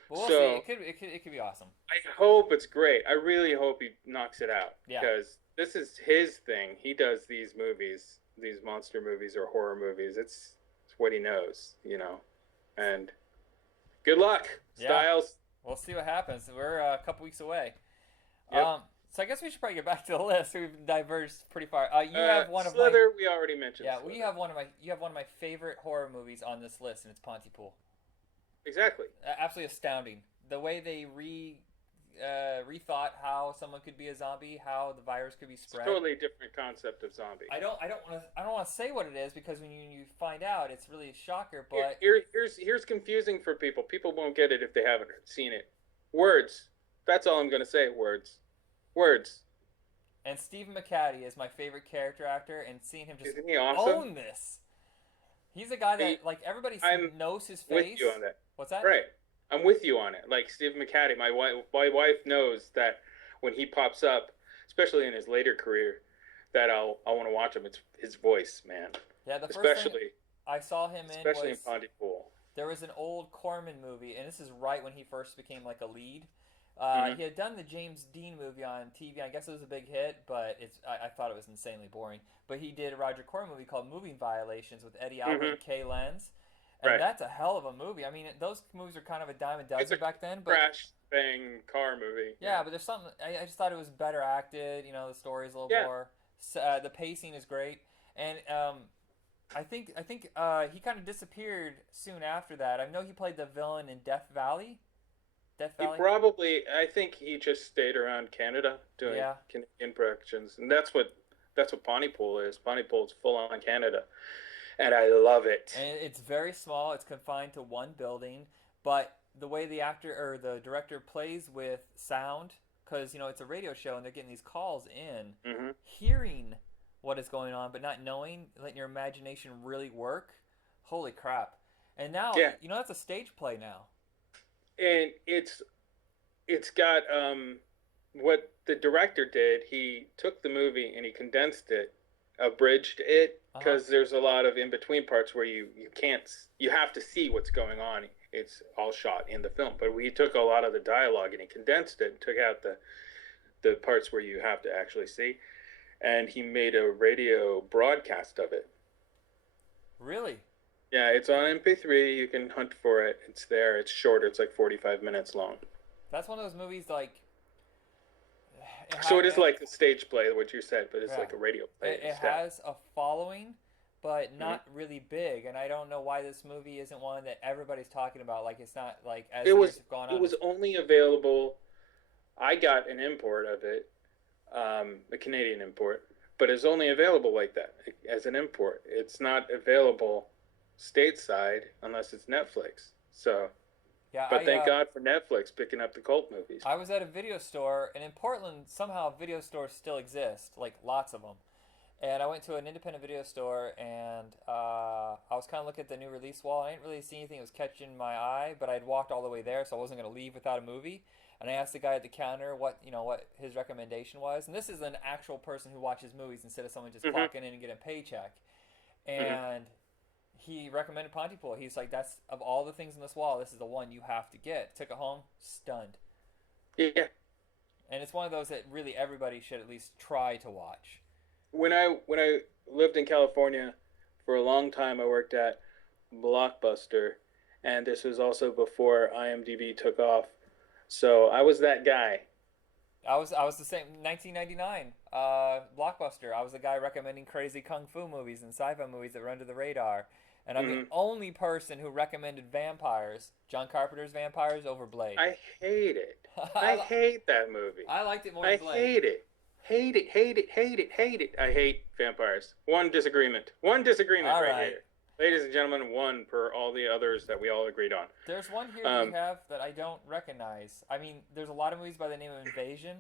but we'll see. so It could be awesome. I hope it's great. I really hope he knocks it out Yeah. because this is his thing. He does these movies, these monster movies or horror movies. It's what he knows, you know. And good luck, Yeah. Styles. We'll see what happens. We're a couple weeks away. Yep. So I guess we should probably get back to the list. We've diverged pretty far. You have one of Slither. We already mentioned. Yeah, Slither. you have one of my favorite horror movies on this list, and it's Pontypool. Exactly. Absolutely astounding. The way they rethought how someone could be a zombie, how the virus could be It's a spread. totally different concept of zombie. I don't want to say what it is because when you find out, it's really a shocker. But Here's confusing for people. People won't get it if they haven't seen it. Words. That's all I'm gonna say. Words. Words. And Stephen McCaddy is my favorite character actor, and seeing him just Isn't he awesome? own this. He's a guy that everybody knows his face. With you on that. What's that? Right. I'm with you on it. Like Stephen McCaddy, my wife knows that when he pops up, especially in his later career, that I want to watch him. It's his voice, man. Yeah, the first especially thing I saw him in especially was in Pontypool. there was an old Corman movie, and this is right when he first became like a lead. He had done the James Dean movie on TV. I guess it was a big hit, but I thought it was insanely boring. But he did a Roger Corman movie called Moving Violations with Eddie Albert and Kay Lenz. And Right. that's a hell of a movie. I mean, those movies are kind of a dime a dozen It's a back then. But crash bang car movie. yeah, but there's something. I just thought it was better acted. You know, the story's a little more. The pacing is great, and I think he kind of disappeared soon after that. I know he played the villain in Death Valley. Death He Valley. I think he just stayed around Canada doing Canadian productions, and that's what Pontypool is. Pontypool's full on Canada, and I love it. And it's very small. It's confined to one building, but the way the actor or the director plays with sound, because it's a radio show and they're getting these calls in, hearing what is going on, but not knowing, letting your imagination really work. Holy crap! And now that's a stage play now. And it's got what the director did. He took the movie and he condensed it, abridged it, because there's a lot of in between parts where you have to see what's going on. It's all shot in the film, but we took a lot of the dialogue and he condensed it and took out the parts where you have to actually see, and he made a radio broadcast of it. Really? Yeah, it's on MP3. You can hunt for it. It's there. It's shorter. It's like 45 minutes long. That's one of those movies like. So it is like a stage play, what you said, but it's like a radio play. It has a following, but not really big, and I don't know why this movie isn't one that everybody's talking about. Like it's not like as years have gone on. It was only available. I got an import of it, a Canadian import, but it's only available like that as an import. It's not available stateside unless it's Netflix. So. Yeah, but thank God for Netflix picking up the cult movies. I was at a video store, and in Portland, somehow video stores still exist, like lots of them. And I went to an independent video store, and I was kind of looking at the new release wall. I didn't really see anything that was catching my eye, but I'd walked all the way there, so I wasn't going to leave without a movie. And I asked the guy at the counter what his recommendation was. And this is an actual person who watches movies instead of someone just clocking in and getting a paycheck. And he recommended Pontypool. He's like, that's of all the things on this wall, this is the one you have to get. Took it home, stunned. Yeah. And it's one of those that really everybody should at least try to watch. When I lived in California for a long time, I worked at Blockbuster, and this was also before IMDb took off. So I was that guy. I was the same. 1999, Blockbuster. I was the guy recommending crazy kung fu movies and sci-fi movies that were under the radar. And I'm the only person who recommended Vampires, John Carpenter's Vampires, over Blade. I hate it. I hate that movie. I liked it more than Blade. I hate it. Hate it, hate it, hate it, hate it. I hate Vampires. One disagreement All right right. here. Ladies and gentlemen, one per all the others that we all agreed on. There's one here that we have that I don't recognize. I mean, there's a lot of movies by the name of Invasion.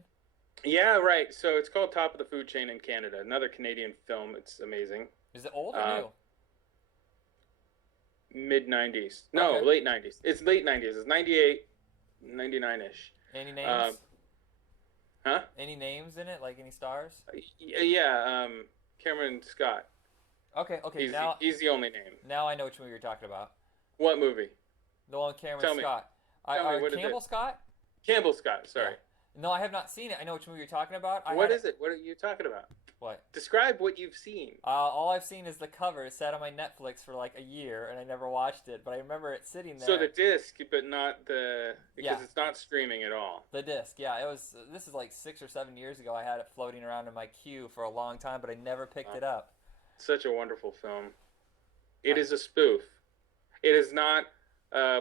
Yeah, right. So it's called Top of the Food Chain in Canada. Another Canadian film. It's amazing. Is it old or new? Mid-90s. No, Okay. late 90s. It's late 90s. It's 98, 99-ish. Any names? Huh? Any names in it? Like any stars? Yeah, Cameron Scott. Okay, okay. He's he's the only name. Now I know which movie you're talking about. What movie? The one with Cameron Tell me. Scott. Tell me, what is Campbell it? Scott? Campbell Scott, Yeah. sorry. No, I have not seen it. I know which movie you're talking about. What is it? What are you talking about? What? Describe what you've seen. All I've seen is the cover. It sat on my Netflix for like a year, and I never watched it. But I remember it sitting there. So the disc, but not because Yeah. it's not streaming at all. The disc, yeah. It was. This is like 6 or 7 years ago. I had it floating around in my queue for a long time, but I never picked it up. Such a wonderful film. It is a spoof. It is not a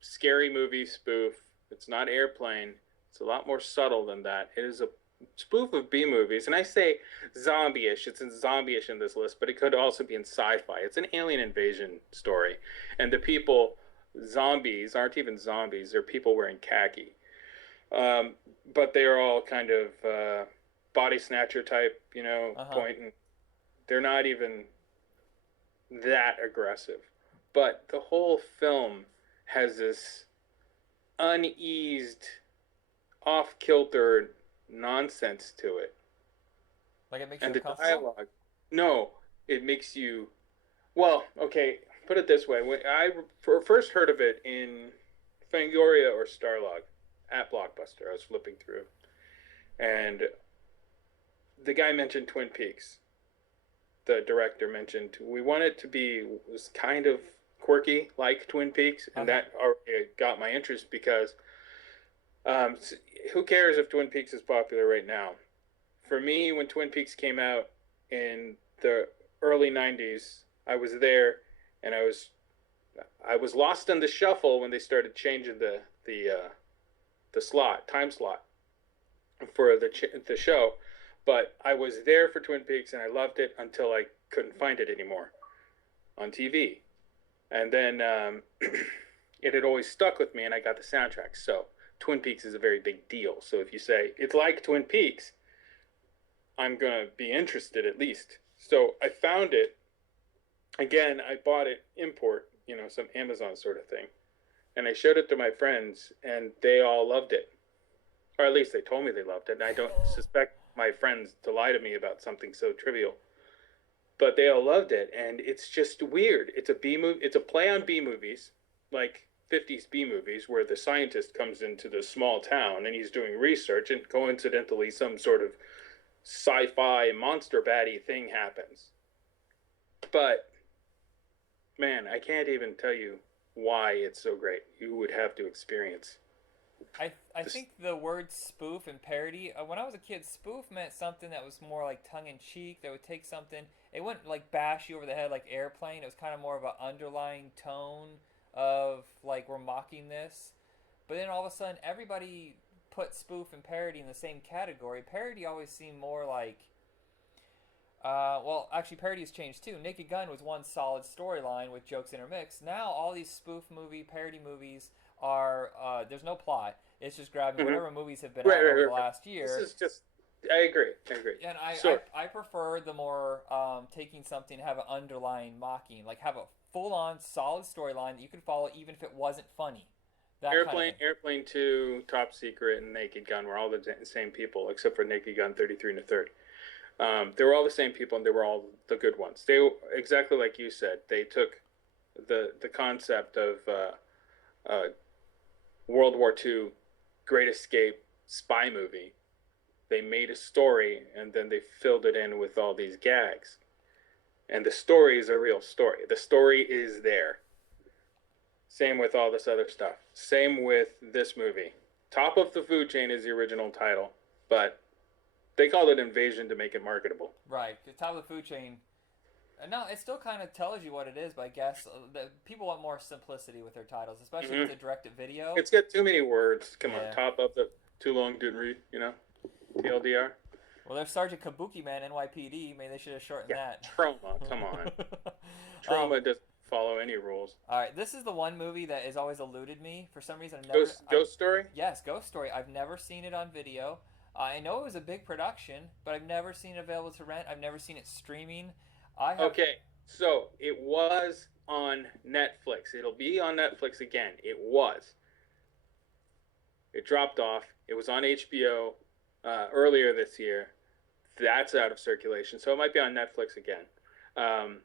scary movie spoof. It's not Airplane. It's a lot more subtle than that. It is a spoof of B movies, and I say zombie-ish. It's in zombie-ish in this list, but it could also be in sci-fi. It's an alien invasion story, and the people, zombies, aren't even zombies. They're people wearing khaki, but they are all kind of body snatcher type, pointing. They're not even that aggressive, but the whole film has this uneased, off-kilter nonsense to it. Like it makes And you the uncomfortable? dialogue, no, it makes you, well, okay, put it this way. When I first heard of it in Fangoria or Starlog at Blockbuster, I was flipping through, and the guy mentioned Twin Peaks. The director mentioned we want it to be was kind of quirky like Twin Peaks, and that already got my interest because who cares if Twin Peaks is popular right now? For me, when Twin Peaks came out in the early '90s, I was there, and I was lost in the shuffle when they started changing the time slot for the show. But I was there for Twin Peaks, and I loved it until I couldn't find it anymore on TV. And then it had always stuck with me, and I got the soundtrack. So Twin Peaks is a very big deal. So if you say, it's like Twin Peaks, I'm going to be interested at least. So I found it. Again, I bought it import, some Amazon sort of thing. And I showed it to my friends, and they all loved it. Or at least they told me they loved it. And I don't suspect my friends to lie to me about something so trivial. But they all loved it, and it's just weird. It's a B movie. It's a play on B movies, like 50s B movies, where the scientist comes into the small town and he's doing research, and coincidentally, some sort of sci-fi monster baddie thing happens. But man, I can't even tell you why it's so great. You would have to experience. I think the word spoof and parody, when I was a kid, spoof meant something that was more like tongue-in-cheek, that would take something, it wouldn't like bash you over the head like Airplane. It was kind of more of an underlying tone of like, we're mocking this. But then all of a sudden, everybody put spoof and parody in the same category. Parody always seemed more like, well, actually, parody has changed too. Naked Gun was one solid storyline with jokes intermixed. Now all these spoof movie, parody movies are, there's no plot. It's just grabbing whatever movies have been out over the last year. This is just, I agree. And I prefer the more taking something, have an underlying mocking, like have a full-on solid storyline that you could follow even if it wasn't funny. Airplane 2, Top Secret, and Naked Gun were all the same people, except for Naked Gun 33 and a third. They were all the same people, and they were all the good ones. They, exactly like you said, they took the concept of World War II Great Escape spy movie. They made a story, and then they filled it in with all these gags. And the story is a real story. The story is there. Same with all this other stuff. Same with this movie. Top of the Food Chain is the original title, but they called it Invasion to make it marketable. Right. The Top of the Food Chain. No, it still kind of tells you what it is, but I guess people want more simplicity with their titles, especially with the direct-to-video. It's got too many words. Come on, top of the... Too long, didn't read, TLDR. Well, there's Sergeant Kabuki Man, NYPD. Maybe they should have shortened that. Trauma, come on. Trauma doesn't follow any rules. All right, this is the one movie that has always eluded me. For some reason, I've never... Ghost Story? Yes, Ghost Story. I've never seen it on video. I know it was a big production, but I've never seen it available to rent. I've never seen it streaming. Okay, so it was on Netflix. It'll be on Netflix again. It was. It dropped off. It was on HBO earlier this year. That's out of circulation, so it might be on Netflix again. Um,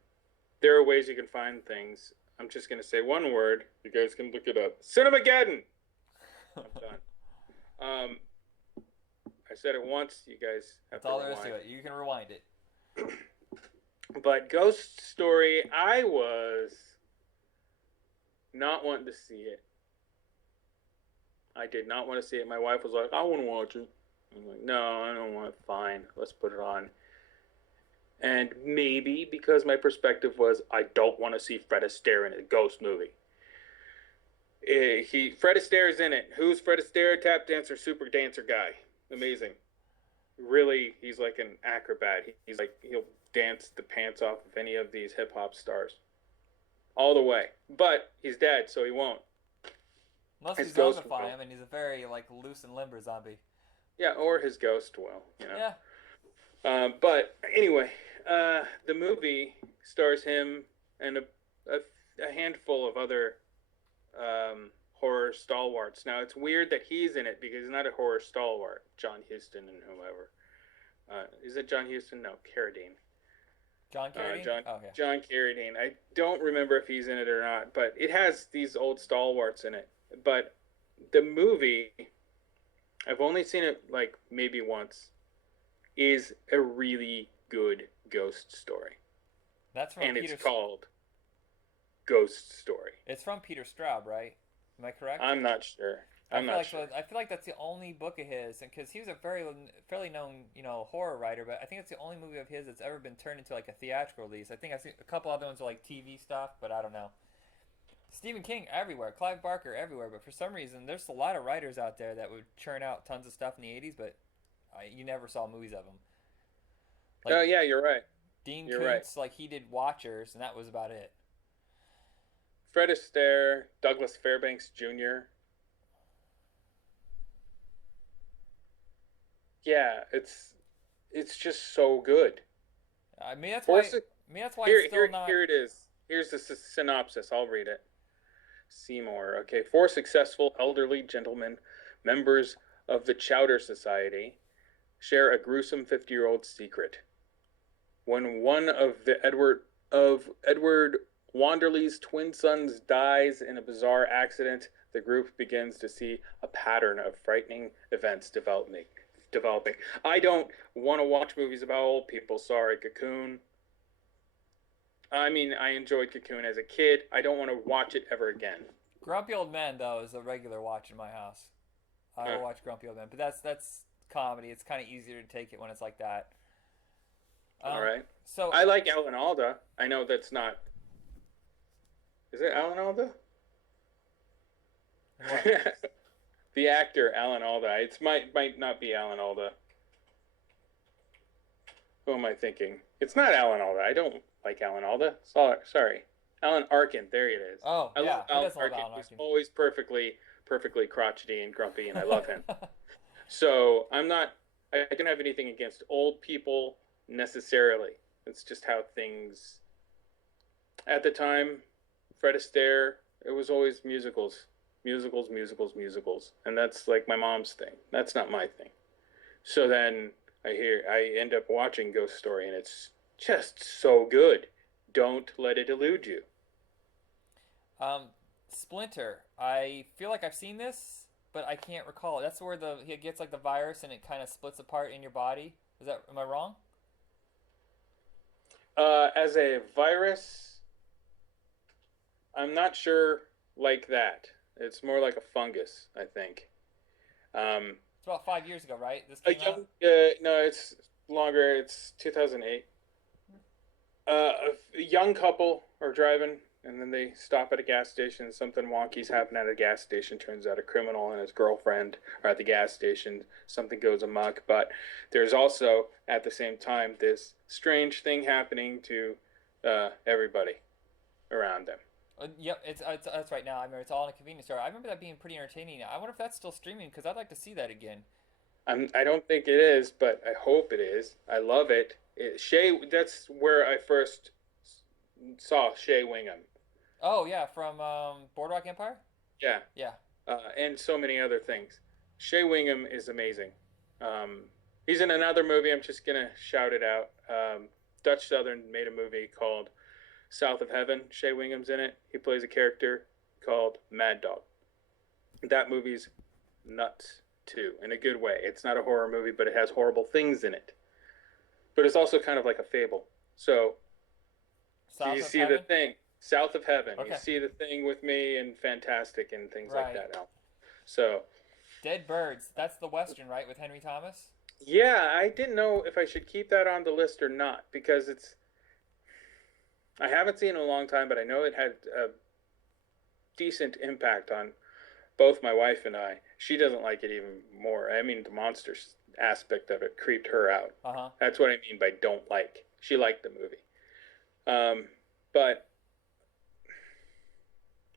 there are ways you can find things. I'm just going to say one word. You guys can look it up. Cinemageddon! I'm done. I said it once. You guys have That's all to there is rewind. to it. You can rewind it. But Ghost Story, I was not wanting to see it. I did not want to see it. My wife was like, I want to watch it. I'm like, no, I don't want it. Fine, let's put it on. And maybe because my perspective was, I don't want to see Fred Astaire in a ghost movie. Fred Astaire is in it. Who's Fred Astaire? Tap dancer, super dancer guy. Amazing. Really, he's like an acrobat. He'll dance the pants off of any of these hip hop stars. All the way. But he's dead, so he won't. Unless His you ghost zombify will. him and he's a very like loose and limber zombie. Yeah, or his ghost will, you know. Yeah. But anyway, the movie stars him and a handful of other horror stalwarts. Now, it's weird that he's in it because he's not a horror stalwart. John Huston and whoever. Is it John Huston? No, Carradine. John Carradine? Oh, yeah. John Carradine. I don't remember if he's in it or not, but it has these old stalwarts in it. But the movie, I've only seen it like maybe once, is a really good ghost story. That's from And Peter. it's called Ghost Story. It's from Peter Straub, right? Am I correct? I'm not sure. I feel like that's the only book of his, and because he was a fairly known, horror writer, but I think it's the only movie of his that's ever been turned into like a theatrical release. I think I've seen a couple other ones are like TV stuff, but I don't know. Stephen King everywhere, Clive Barker everywhere, but for some reason there's a lot of writers out there that would churn out tons of stuff in the '80s, but you never saw movies of them. Oh yeah, you're right. Dean You're Koontz, like he did Watchers, and that was about it. Fred Astaire, Douglas Fairbanks Jr. Yeah, it's just so good. I mean that's why. It's still not. Here it is. Here's the synopsis. I'll read it. Seymour. Okay, four successful elderly gentlemen, members of the Chowder Society, share a gruesome 50-year-old secret. When one of Edward Wanderley's twin sons dies in a bizarre accident, the group begins to see a pattern of frightening events developing. I don't want to watch movies about old people. Sorry, Cocoon. I mean, I enjoyed Cocoon as a kid. I don't want to watch it ever again. Grumpy Old Men, though, is a regular watch in my house. I will watch Grumpy Old Men, but that's comedy. It's kind of easier to take it when it's like that. All right. So I like Alan Alda. I know that's not. Is it Alan Alda? The actor Alan Alda. It might not be Alan Alda. Who am I thinking? It's not Alan Alda. I don't like Alan Alda. Sorry. Alan Arkin. There it is. Oh, I love yeah. Alan Arkin. He's always perfectly crotchety and grumpy, and I love him. So I don't have anything against old people necessarily. It's just how things. At the time, Fred Astaire, it was always musicals, and that's like my mom's thing. That's not my thing. So then I end up watching Ghost Story, and it's just so good. Don't let it elude you. Splinter. I feel like I've seen this, but I can't recall. That's where he gets like the virus and it kind of splits apart in your body. Am I wrong? As a virus, I'm not sure like that. It's more like a fungus, I think. It's about 5 years ago, right? This came out? No, it's longer. It's 2008. A young couple are driving, and then they stop at a gas station. Something wonky's happened at a gas station. Turns out a criminal and his girlfriend are at the gas station. Something goes amok. But there's also, at the same time, this strange thing happening to everybody around them. Yep, that's right now. I remember it's all in a convenience store. I remember that being pretty entertaining. I wonder if that's still streaming because I'd like to see that again. I don't think it is, but I hope it is. I love it. That's where I first saw Shea Wingham. Oh yeah, from Boardwalk Empire. Yeah. Yeah. And so many other things. Shea Wingham is amazing. He's in another movie. I'm just gonna shout it out. Dutch Southern made a movie called South of Heaven. Shea Wingham's in it. He plays a character called Mad Dog. That movie's nuts too, in a good way. It's not a horror movie, but it has horrible things in it. But it's also kind of like a fable. So South you of see Heaven? the thing, South of Heaven. Okay. You see the thing with me and Fantastic and things like Right. that now. So Dead Birds. That's the Western, right, with Henry Thomas? yeah, I didn't know if I should keep that on the list or not because I haven't seen it in a long time, but I know it had a decent impact on both my wife and I. She doesn't like it even more. I mean, the monsters aspect of it creeped her out. Uh-huh. That's what I mean by don't like. She liked the movie. But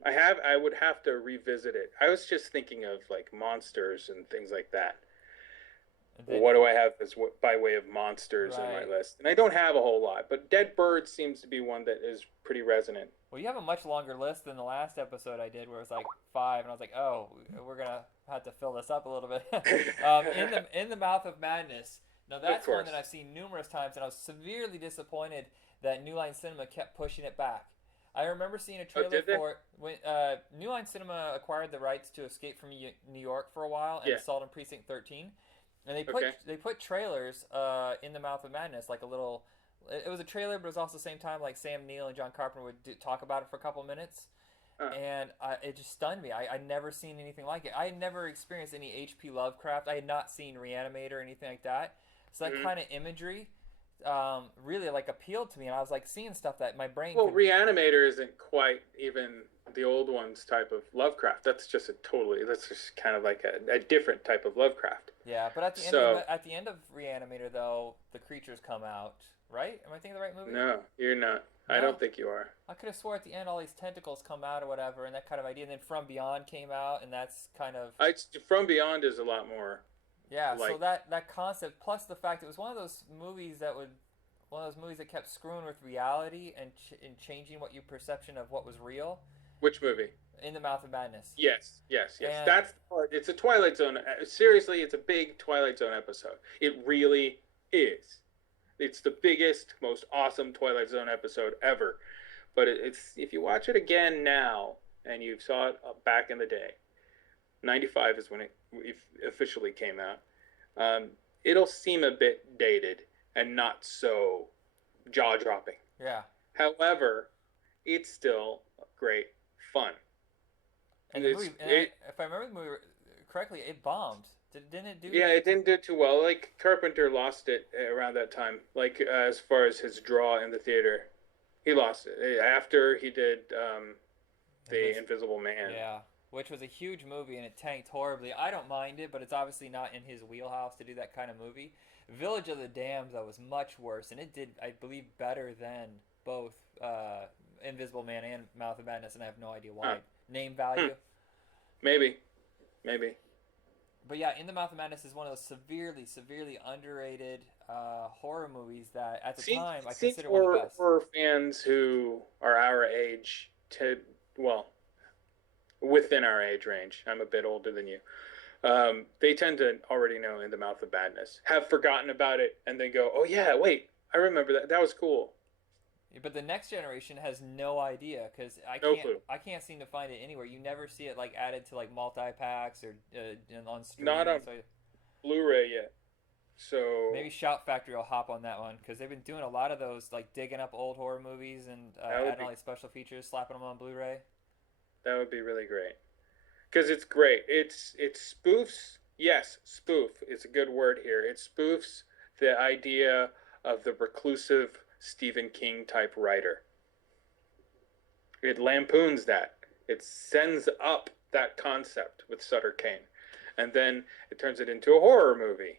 I would have to revisit it. I was just thinking of like monsters and things like that. Then, What do I have as by way of monsters on Right. my list? And I don't have a whole lot, but Dead Bird seems to be one that is pretty resonant. well, you have a much longer list than the last episode I did, where it was like 5, and I was like, oh, we're gonna have to fill this up a little bit. In the Mouth of Madness. Now that's one that I've seen numerous times, and I was severely disappointed that New Line Cinema kept pushing it back. I remember seeing a trailer did they? for it when New Line Cinema acquired the rights to Escape from New York for a while and Yeah. Assault on Precinct 13, and Okay. they put trailers in the Mouth of Madness, like a little. It was a trailer, but it was also the same time like Sam Neill and John Carpenter would talk about it for a couple minutes, and it just stunned me. I'd never seen anything like it. I had never experienced any H.P. Lovecraft. I had not seen Reanimator or anything like that. So that kind of imagery really like appealed to me, and I was like seeing stuff that my brain. Well, Reanimator isn't quite even the old ones type of Lovecraft. That's just kind of like a different type of Lovecraft. Yeah, but at the end of Reanimator though, the creatures come out. Right? Am I thinking of the right movie? No, you're not. No? I don't think you are. I could have swore at the end all these tentacles come out or whatever, and that kind of idea. And then From Beyond came out, and that's kind of From Beyond is a lot more. yeah. like- So that concept plus the fact it was one of those movies that kept screwing with reality and changing what your perception of what was real. Which movie? In the Mouth of Madness. Yes. And- That's the part. It's a Twilight Zone. Seriously, it's a big Twilight Zone episode. It really is. It's the biggest, most awesome Twilight Zone episode ever. But it's if you watch it again now, and you saw it back in the day, 95 is when it officially came out, it'll seem a bit dated and not so jaw-dropping. Yeah. However, it's still great fun. And the movie, if I remember the movie correctly, it bombed. Didn't it do? Yeah, it didn't do too well. Like Carpenter lost it around that time. Like as far as his draw in the theater, he lost it after he did the Invisible Man. Yeah, which was a huge movie and it tanked horribly. I don't mind it, but it's obviously not in his wheelhouse to do that kind of movie. Village of the Damned though was much worse, and it did, I believe, better than both Invisible Man and Mouth of Madness, and I have no idea why. Name value. Maybe. But yeah, In the Mouth of Madness is one of those severely underrated horror movies that at the time I consider one of the best. Horror fans who are our age, within our age range, I'm a bit older than you, they tend to already know In the Mouth of Madness, have forgotten about it, and then go, oh yeah, wait, I remember that. That was cool. But the next generation has no idea because I can't seem to find it anywhere. You never see it like added to like multi-packs or on streaming. Not on Blu-ray yet. So maybe Shout Factory will hop on that one because they've been doing a lot of those, like digging up old horror movies and adding all these special features, slapping them on Blu-ray. That would be really great because it's great. It's spoofs. Yes, spoof is a good word here. It spoofs the idea of the reclusive Stephen King type writer. It lampoons that. It sends up that concept with Sutter Kane, and then it turns it into a horror movie.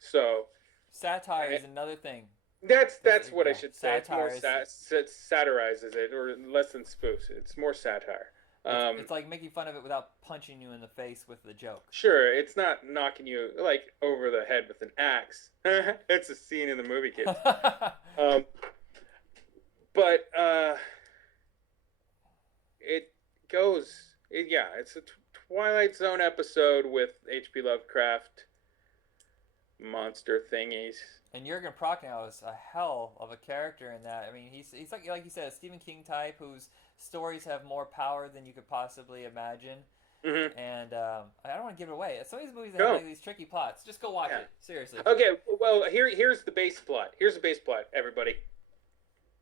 So satire is another thing. That's what I should say. Satire it's more satirizes it, or less than spoofs. It's more satire. It's like making fun of it without punching you in the face with the joke. Sure, it's not knocking you like over the head with an axe. It's a scene in the movie, kids. But it goes. It's a Twilight Zone episode with H.P. Lovecraft monster thingies. And Jurgen Prochnow is a hell of a character in that. I mean, he's like you said, a Stephen King type whose stories have more power than you could possibly imagine. Mm-hmm. And I don't want to give it away. Some of these movies that have like these tricky plots. Just go watch it. Seriously. Okay, well, here's the base plot. Here's the base plot, everybody.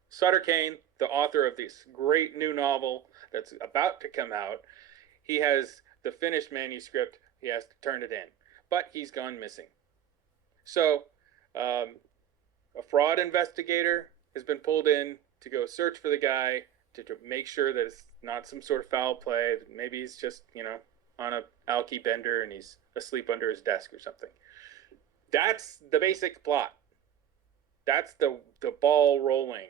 Sutter Kane, the author of this great new novel that's about to come out, he has the finished manuscript. He has to turn it in. But he's gone missing. So, a fraud investigator has been pulled in to go search for the guy to make sure that it's not some sort of foul play. Maybe he's just, on a alky bender and he's asleep under his desk or something. That's the basic plot. That's the ball rolling.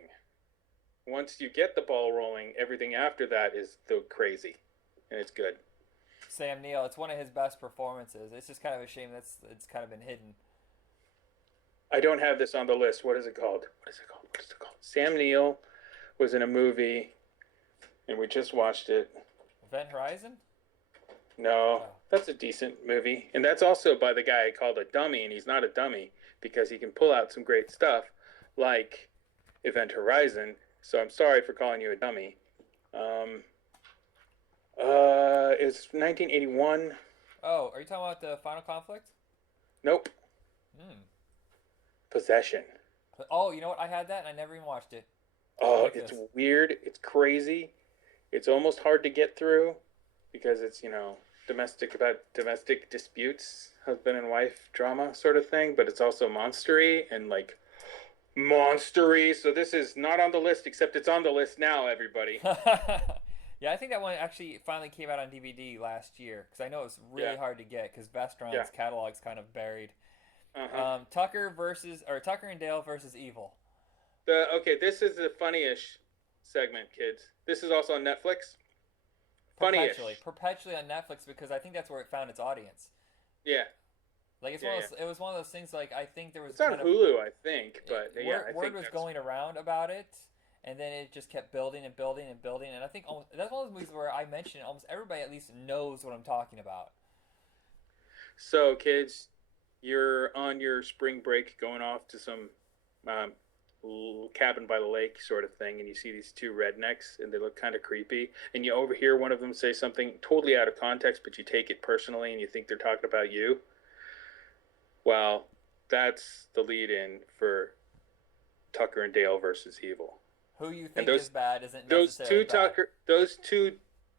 Once you get the ball rolling, everything after that is the crazy, and it's good. Sam Neill, it's one of his best performances. It's just kind of a shame it's kind of been hidden. I don't have this on the list. What is it called? Sam Neill was in a movie, and we just watched it. Event Horizon? No, that's a decent movie. And that's also by the guy called a dummy, and he's not a dummy because he can pull out some great stuff like Event Horizon. So I'm sorry for calling you a dummy. It's 1981. Oh, are you talking about the Final Conflict? Nope. Possession. Oh, you know what? I had that and I never even watched it. Oh, it's weird. It's crazy. It's almost hard to get through because it's, domestic disputes, husband and wife drama sort of thing, but it's also monstery and monstery. So this is not on the list, except it's on the list now, everybody. Yeah, I think that one actually finally came out on DVD last year because I know it's really hard to get because Vestron's catalog's kind of buried. Tucker and Dale versus Evil. This is the funny-ish segment, kids. This is also on Netflix. Funny-ish. Perpetually on Netflix because I think that's where it found its audience. Yeah. Like it was one of those things. Like I think there was. It's on Hulu, I think, but word was going around about it, and then it just kept building and building and building. And I think that's one of those movies where I mentioned almost everybody at least knows what I'm talking about. So, kids, you're on your spring break, going off to some cabin by the lake sort of thing, and you see these two rednecks, and they look kind of creepy, and you overhear one of them say something totally out of context, but you take it personally, and you think they're talking about you. Well, that's the lead-in for Tucker and Dale versus Evil. Who you think is bad isn't those necessarily bad. Those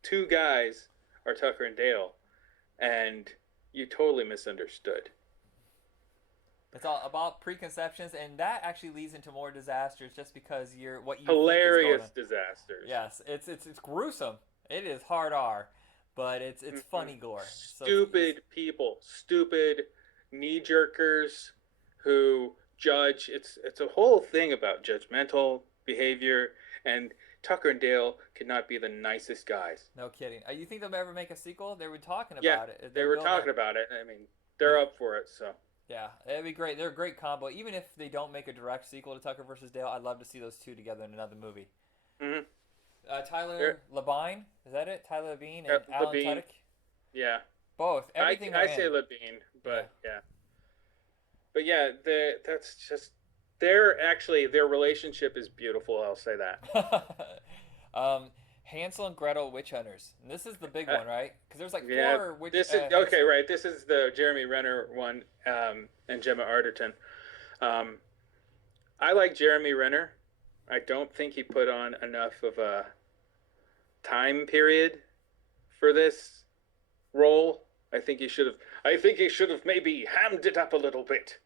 two guys are Tucker and Dale, and you totally misunderstood. It's all about preconceptions, and that actually leads into more disasters just because hilarious disasters. Yes, it's gruesome. It is hard R, but it's funny gore. Stupid people, stupid knee-jerkers who judge. It's a whole thing about judgmental behavior, and Tucker and Dale could not be the nicest guys. No kidding. You think they'll ever make a sequel? They were talking about it. They were talking about it. I mean, they're up for it, so. Yeah, it'd be great. They're a great combo. Even if they don't make a direct sequel to Tucker versus Dale, I'd love to see those two together in another movie. Mm-hmm. Tyler Labine, is that it? Tyler Labine and Alan Tudyk? Yeah. Both. Everything I say Labine, but yeah. But yeah, that's just their relationship is beautiful. I'll say that. Hansel and Gretel Witch Hunters. And this is the big one, right? Because there's like four witch. This is okay, right? This is the Jeremy Renner one, and Gemma Arterton. I like Jeremy Renner. I don't think he put on enough of a time period for this role. I think he should have maybe hammed it up a little bit.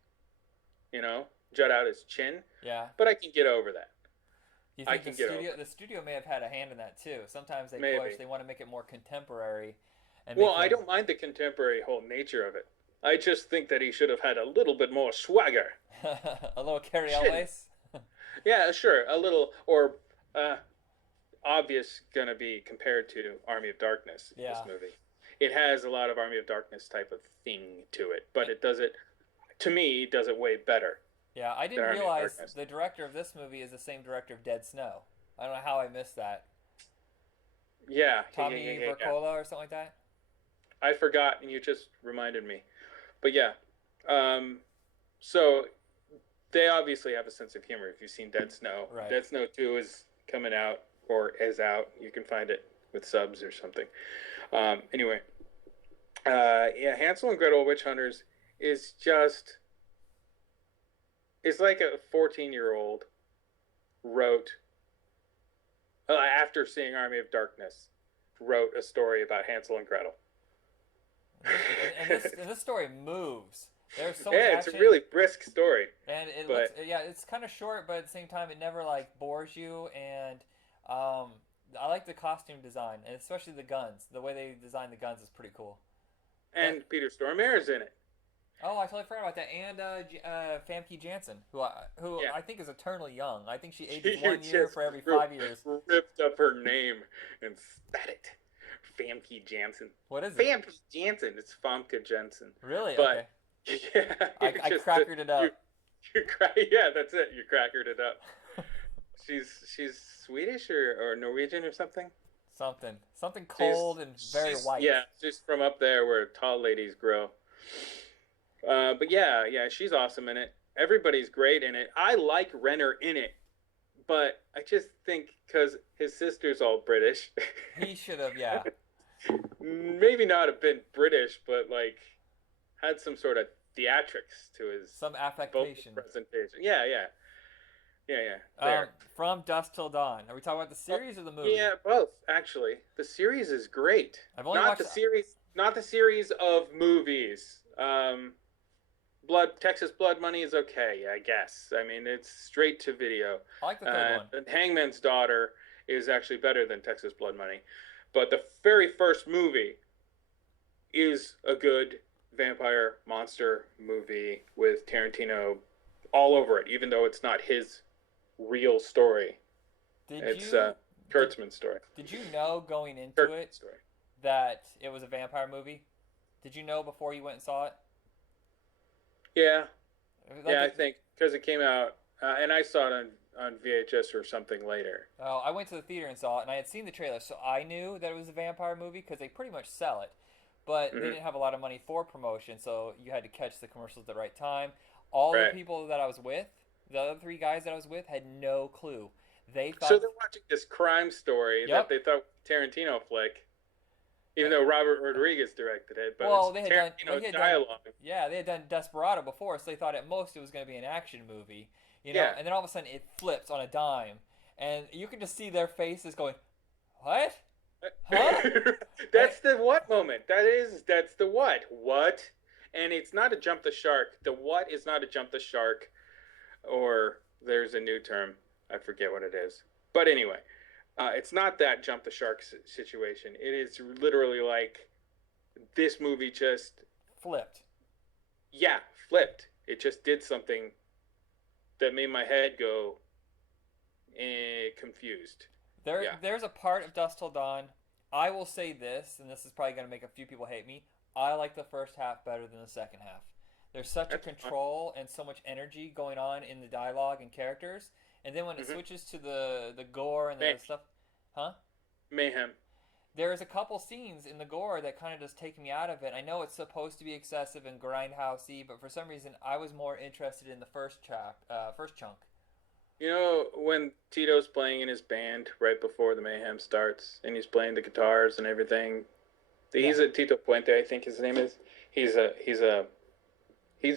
Jut out his chin. Yeah. But I can get over that. You think the studio may have had a hand in that too? Sometimes they want to make it more contemporary. I don't mind the contemporary whole nature of it. I just think that he should have had a little bit more swagger. A little Carrie Elwes? Yeah, sure. A little, or obvious gonna be compared to Army of Darkness. This movie. It has a lot of Army of Darkness type of thing to it, but it does it way better. Yeah, I didn't realize the director of this movie is the same director of Dead Snow. I don't know how I missed that. Yeah. Tommy Vercola or something like that? I forgot, and you just reminded me. But yeah, um, so they obviously have a sense of humor. If you've seen Dead Snow, Right. Dead Snow 2 is coming out or is out. You can find it with subs or something. Anyway, yeah, Hansel and Gretel Witch Hunters is just, it's like a 14-year-old wrote, after seeing Army of Darkness, wrote a story about Hansel and Gretel. And this story moves. There's so much Yeah, action. it's a really brisk story. And it but looks, yeah, it's kind of short, but at the same time, it never like bores you. And I like the costume design, and especially the guns. The way they design the guns is pretty cool. and Peter Stormare's in it. Oh, I totally forgot about that. And Famke Janssen, who Yeah. I think is eternally young. I think she ages You 1 year just for every 5 years. ripped up her name and spat it. Famke Janssen. What is it? Famke Janssen. It's Famke Janssen. Really? But Okay. yeah, I crackered it up. Yeah, that's it. You crackered it up. She's Swedish or Norwegian or something. Something cold and very white. Yeah, she's from up there where tall ladies grow. But yeah, she's awesome in it. Everybody's great in it. I like Renner in it, but I just think because his sister's all British. He should have, yeah. Maybe not have been British, but like had some sort of theatrics to his Some vocal affectation. presentation. Yeah. There. From Dusk Till Dawn. Are we talking about the series or the movie? Yeah, both actually. The series is great. I've only not watched the series, not the series of movies. Texas Blood Money is okay, I guess. I mean, it's straight to video. I like the third one. And Hangman's Daughter is actually better than Texas Blood Money, but the very first movie is a good vampire monster movie with Tarantino all over it, even though it's not his real story. It's Kurtzman's story. Did you know going into Kurtzman's it story. that it was a vampire movie? Did you know before you went and saw it? Yeah, Like I think because it came out, and I saw it on VHS or something later. Oh, I went to the theater and saw it, and I had seen the trailer, so I knew that it was a vampire movie because they pretty much sell it. But they didn't have a lot of money for promotion, so you had to catch the commercials at the right time. All the people that I was with, the other 3 guys that I was with, had no clue. They thought. So they're watching this crime story that they thought Tarantino flick, even though Robert Rodriguez directed it. But well, it's they had Tarantino dialogue. they had done Desperado before, so they thought at most it was going to be an action movie, you know. And then all of a sudden it flips on a dime, and you can just see their faces going, "What? Huh?" That's the what moment. That's the what. What? And it's not a jump the shark. The what is not a jump the shark, or there's a new term. I forget what it is. But anyway, it's not that jump the shark situation. It is literally like this movie just flipped. Yeah, flipped. It just did something that made my head go confused. There's a part of Dusk Till Dawn. I will say this, and this is probably going to make a few people hate me. I like the first half better than the second half. There's such a control and so much energy going on in the dialogue and characters. And then when it switches to the gore and the stuff... Huh? Mayhem. There's a couple scenes in the gore that kind of just take me out of it. I know it's supposed to be excessive and grindhousey, but for some reason I was more interested in the first chunk. You know, when Tito's playing in his band right before the mayhem starts, and he's playing the guitars and everything, he's a Tito Puente, I think his name is. He's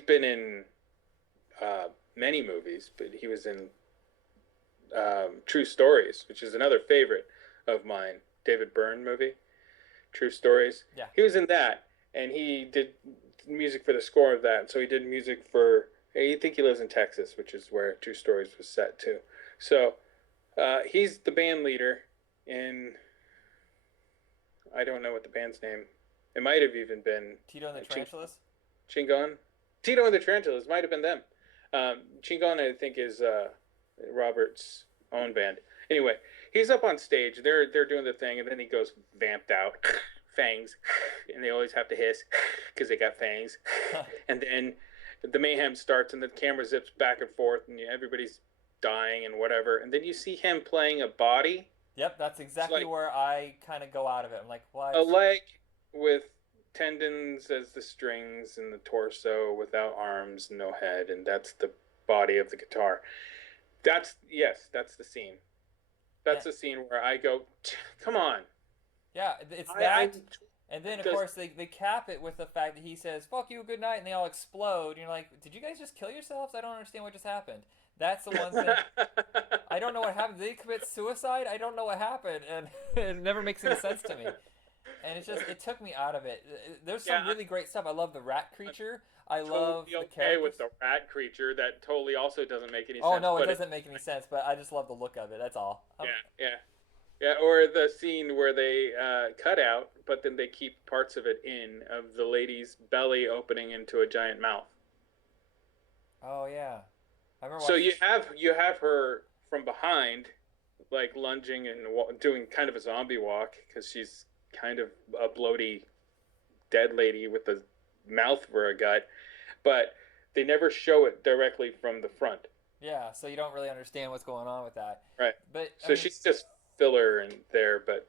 been in many movies, but he was in True Stories, which is another favorite of mine. David Byrne movie, True Stories. Yeah. He was in that, and he did music for the score of that. So he did music for. I think he lives in Texas, which is where True Stories was set too. So he's the band leader in. I don't know what the band's name. It might have even been Tito and the Tarantulas. Chingon. Tito and the Tarantulas might have been them. Chingon, I think, is Robert's own band. Anyway, he's up on stage. They're doing the thing, and then he goes vamped out, fangs, and they always have to hiss because they got fangs. And then the mayhem starts, and the camera zips back and forth, and everybody's dying and whatever. And then you see him playing a body. Yep, that's exactly where I kind of go out of it. I'm like, what? A leg with tendons as the strings and the torso without arms, no head, and that's the body of the guitar. That's the scene. That's Yeah. the scene where I go, come on. Yeah, it's I that. And then, of does course, they cap it with the fact that he says, fuck you, good night, and they all explode. And you're like, did you guys just kill yourselves? I don't understand what just happened. That's the one thing. I don't know what happened. Did they commit suicide? I don't know what happened. And it never makes any sense to me. And it's just, it took me out of it. There's some Yeah, really great stuff. I love the rat creature. I love totally the okay characters. with the rat creature. That totally also doesn't make any Oh, sense. no, it But doesn't make any sense, but I just love the look of it. That's all. yeah, yeah. Or the scene where they cut out, but then they keep parts of it in, of the lady's belly opening into a giant mouth. Oh, yeah. I remember So watching. you have her from behind, like lunging and doing kind of a zombie walk because she's kind of a bloaty dead lady with a mouth for a gut, but they never show it directly from the front. Yeah, so you don't really understand what's going on with that. Right. But, I So mean, she's just filler in there, but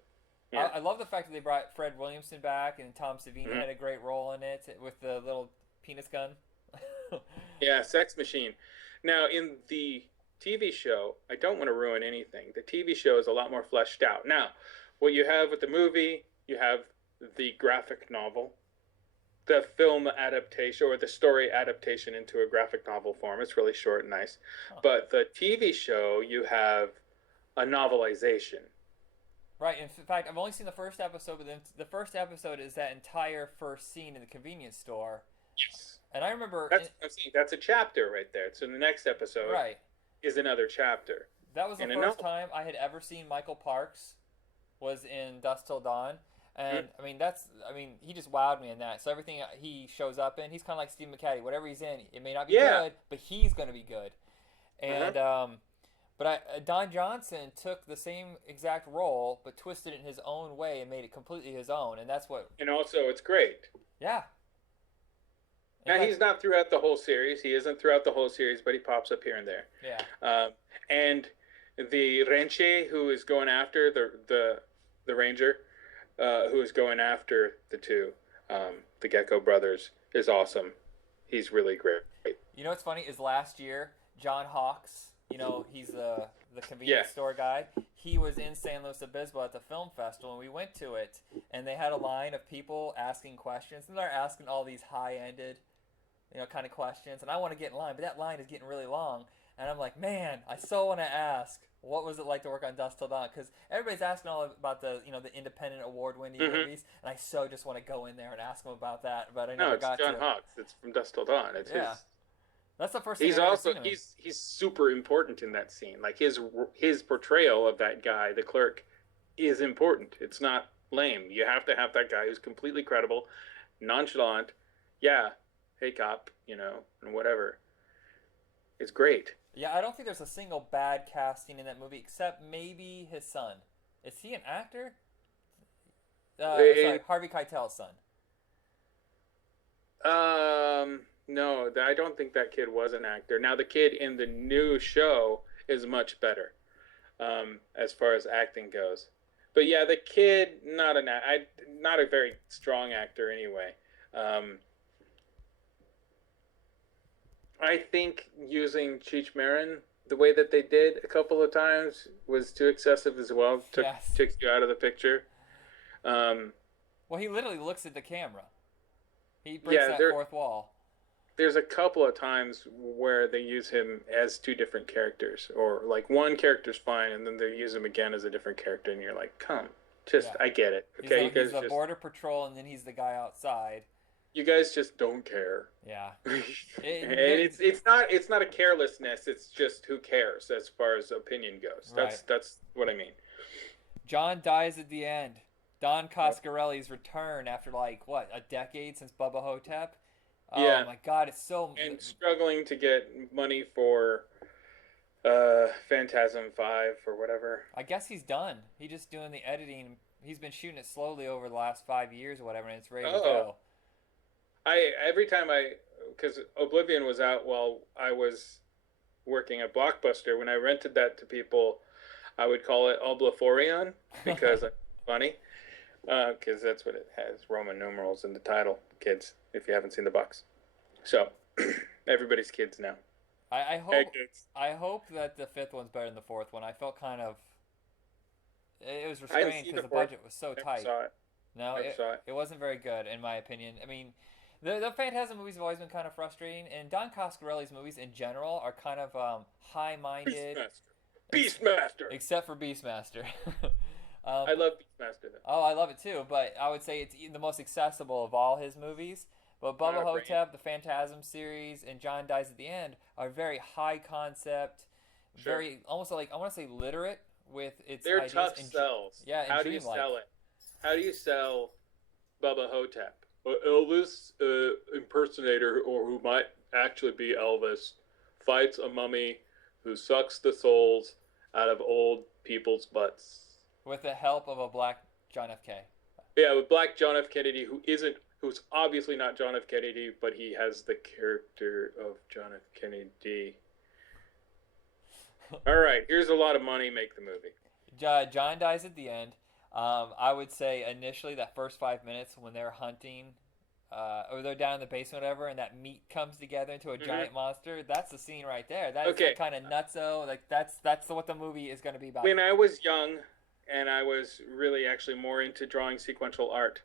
yeah. I love the fact that they brought Fred Williamson back and Tom Savini Mhm. had a great role in it with the little penis gun. Yeah, Sex Machine. Now, in the TV show, I don't want to ruin anything. The TV show is a lot more fleshed out. Now, what you have with the movie, you have the graphic novel, the film adaptation or the story adaptation into a graphic novel form. It's really short and nice. Huh. But the TV show, you have a novelization. Right. In fact, I've only seen the first episode, but then the first episode is that entire first scene in the convenience store. Yes. And I remember, That's I'm saying. That's a chapter right there. So the next episode right, is another chapter. that was the In a first novel. time I had ever seen Michael Parks was in Dust Till Dawn. And I mean, he just wowed me in that. So everything he shows up in, he's kind of like Steve McCaddy. Whatever he's in, it may not be Yeah. good, but he's going to be good. And Don Johnson took the same exact role, but twisted it in his own way and made it completely his own. And that's what, And also, it's great. yeah. In Now, fact, he's not throughout the whole series. He isn't throughout the whole series, but he pops up here and there. yeah. And the Renche, who is going after the ranger, who is going after the two, the Gecko brothers, is awesome. He's really great. You know what's funny is last year, John Hawkes, he's the convenience store guy. He was in San Luis Obispo at the film festival, and we went to it, and they had a line of people asking questions, and they're asking all these high-ended, kind of questions, and I want to get in line, but that line is getting really long, and I'm like, man, I so want to ask, what was it like to work on Dust Till Dawn? Because everybody's asking all about the independent award-winning movies, and I so just want to go in there and ask them about that, but I No, never it's got John to. Hawkes. It's from Dusk Till Dawn. It's Yeah. his. That's the first thing He's I've ever also seen him in. he's super important in that scene. Like his portrayal of that guy, the clerk, is important. It's not lame. You have to have that guy who's completely credible, nonchalant. Yeah, hey cop, and whatever. It's great. Yeah, I don't think there's a single bad casting in that movie except maybe his son. Is he an actor? Sorry, Harvey Keitel's son. No, I don't think that kid was an actor. Now the kid in the new show is much better, as far as acting goes. But yeah, the kid not a very strong actor anyway. I think using Cheech Marin the way that they did a couple of times was too excessive as well. Yes. Took you out of the picture. Well, he literally looks at the camera. He breaks Yeah, that there- fourth wall. There's a couple of times where they use him as two different characters, or like one character's fine, and then they use him again as a different character, and you're like, "Come, Yeah. I get it. He's Okay, he's the border patrol, and then he's the guy outside. you guys just don't care." Yeah. And it's not a carelessness. It's just who cares as far as opinion goes. That's what I mean. John dies at the end. Don Coscarelli's return after a decade since Bubba Hotep. Oh Yeah. my God, it's so. And struggling to get money for Phantasm 5 or whatever. I guess he's done. He's just doing the editing. He's been shooting it slowly over the last 5 years or whatever, and it's ready to go. Because Oblivion was out while I was working at Blockbuster, when I rented that to people, I would call it Oblivion because it's funny. because that's what it has, Roman numerals in the title, kids, if you haven't seen the box. So, everybody's kids now. I Hey, hope kids. I hope that the fifth one's better than the fourth one. I felt kind of it was I haven't restrained seen because the the fourth. budget was so Never tight. saw it. No, Never saw it. it wasn't very good in my opinion. I mean, the Phantasm movies have always been kind of frustrating, and Don Coscarelli's movies in general are kind of high-minded, Beastmaster. ex- Beastmaster. except for Beastmaster. I love Beastmaster, though. oh, I love it too, but I would say it's the most accessible of all his movies. But Bubba Brain. Hotep, the Phantasm series, and John Dies at the End are very high concept, Sure. very almost like I want to say literate with its They're ideas. tough and, sells. yeah, and How do you dreamlike. sell it? How do you sell Bubba Hotep? Elvis impersonator, or who might actually be Elvis, fights a mummy who sucks the souls out of old people's butts. With the help of a black John F. K. Yeah, with Black John F. Kennedy, who's obviously not John F. Kennedy, but he has the character of John F. Kennedy. All right, here's a lot of money. Make the movie. John Dies at the End. I would say initially that first 5 minutes when they're hunting, or they're down in the basement, or whatever, and that meat comes together into a giant monster. That's the scene right there. That's Okay. kind of nutso. Like that's what the movie is going to be about. When I was young, and I was really actually more into drawing sequential art,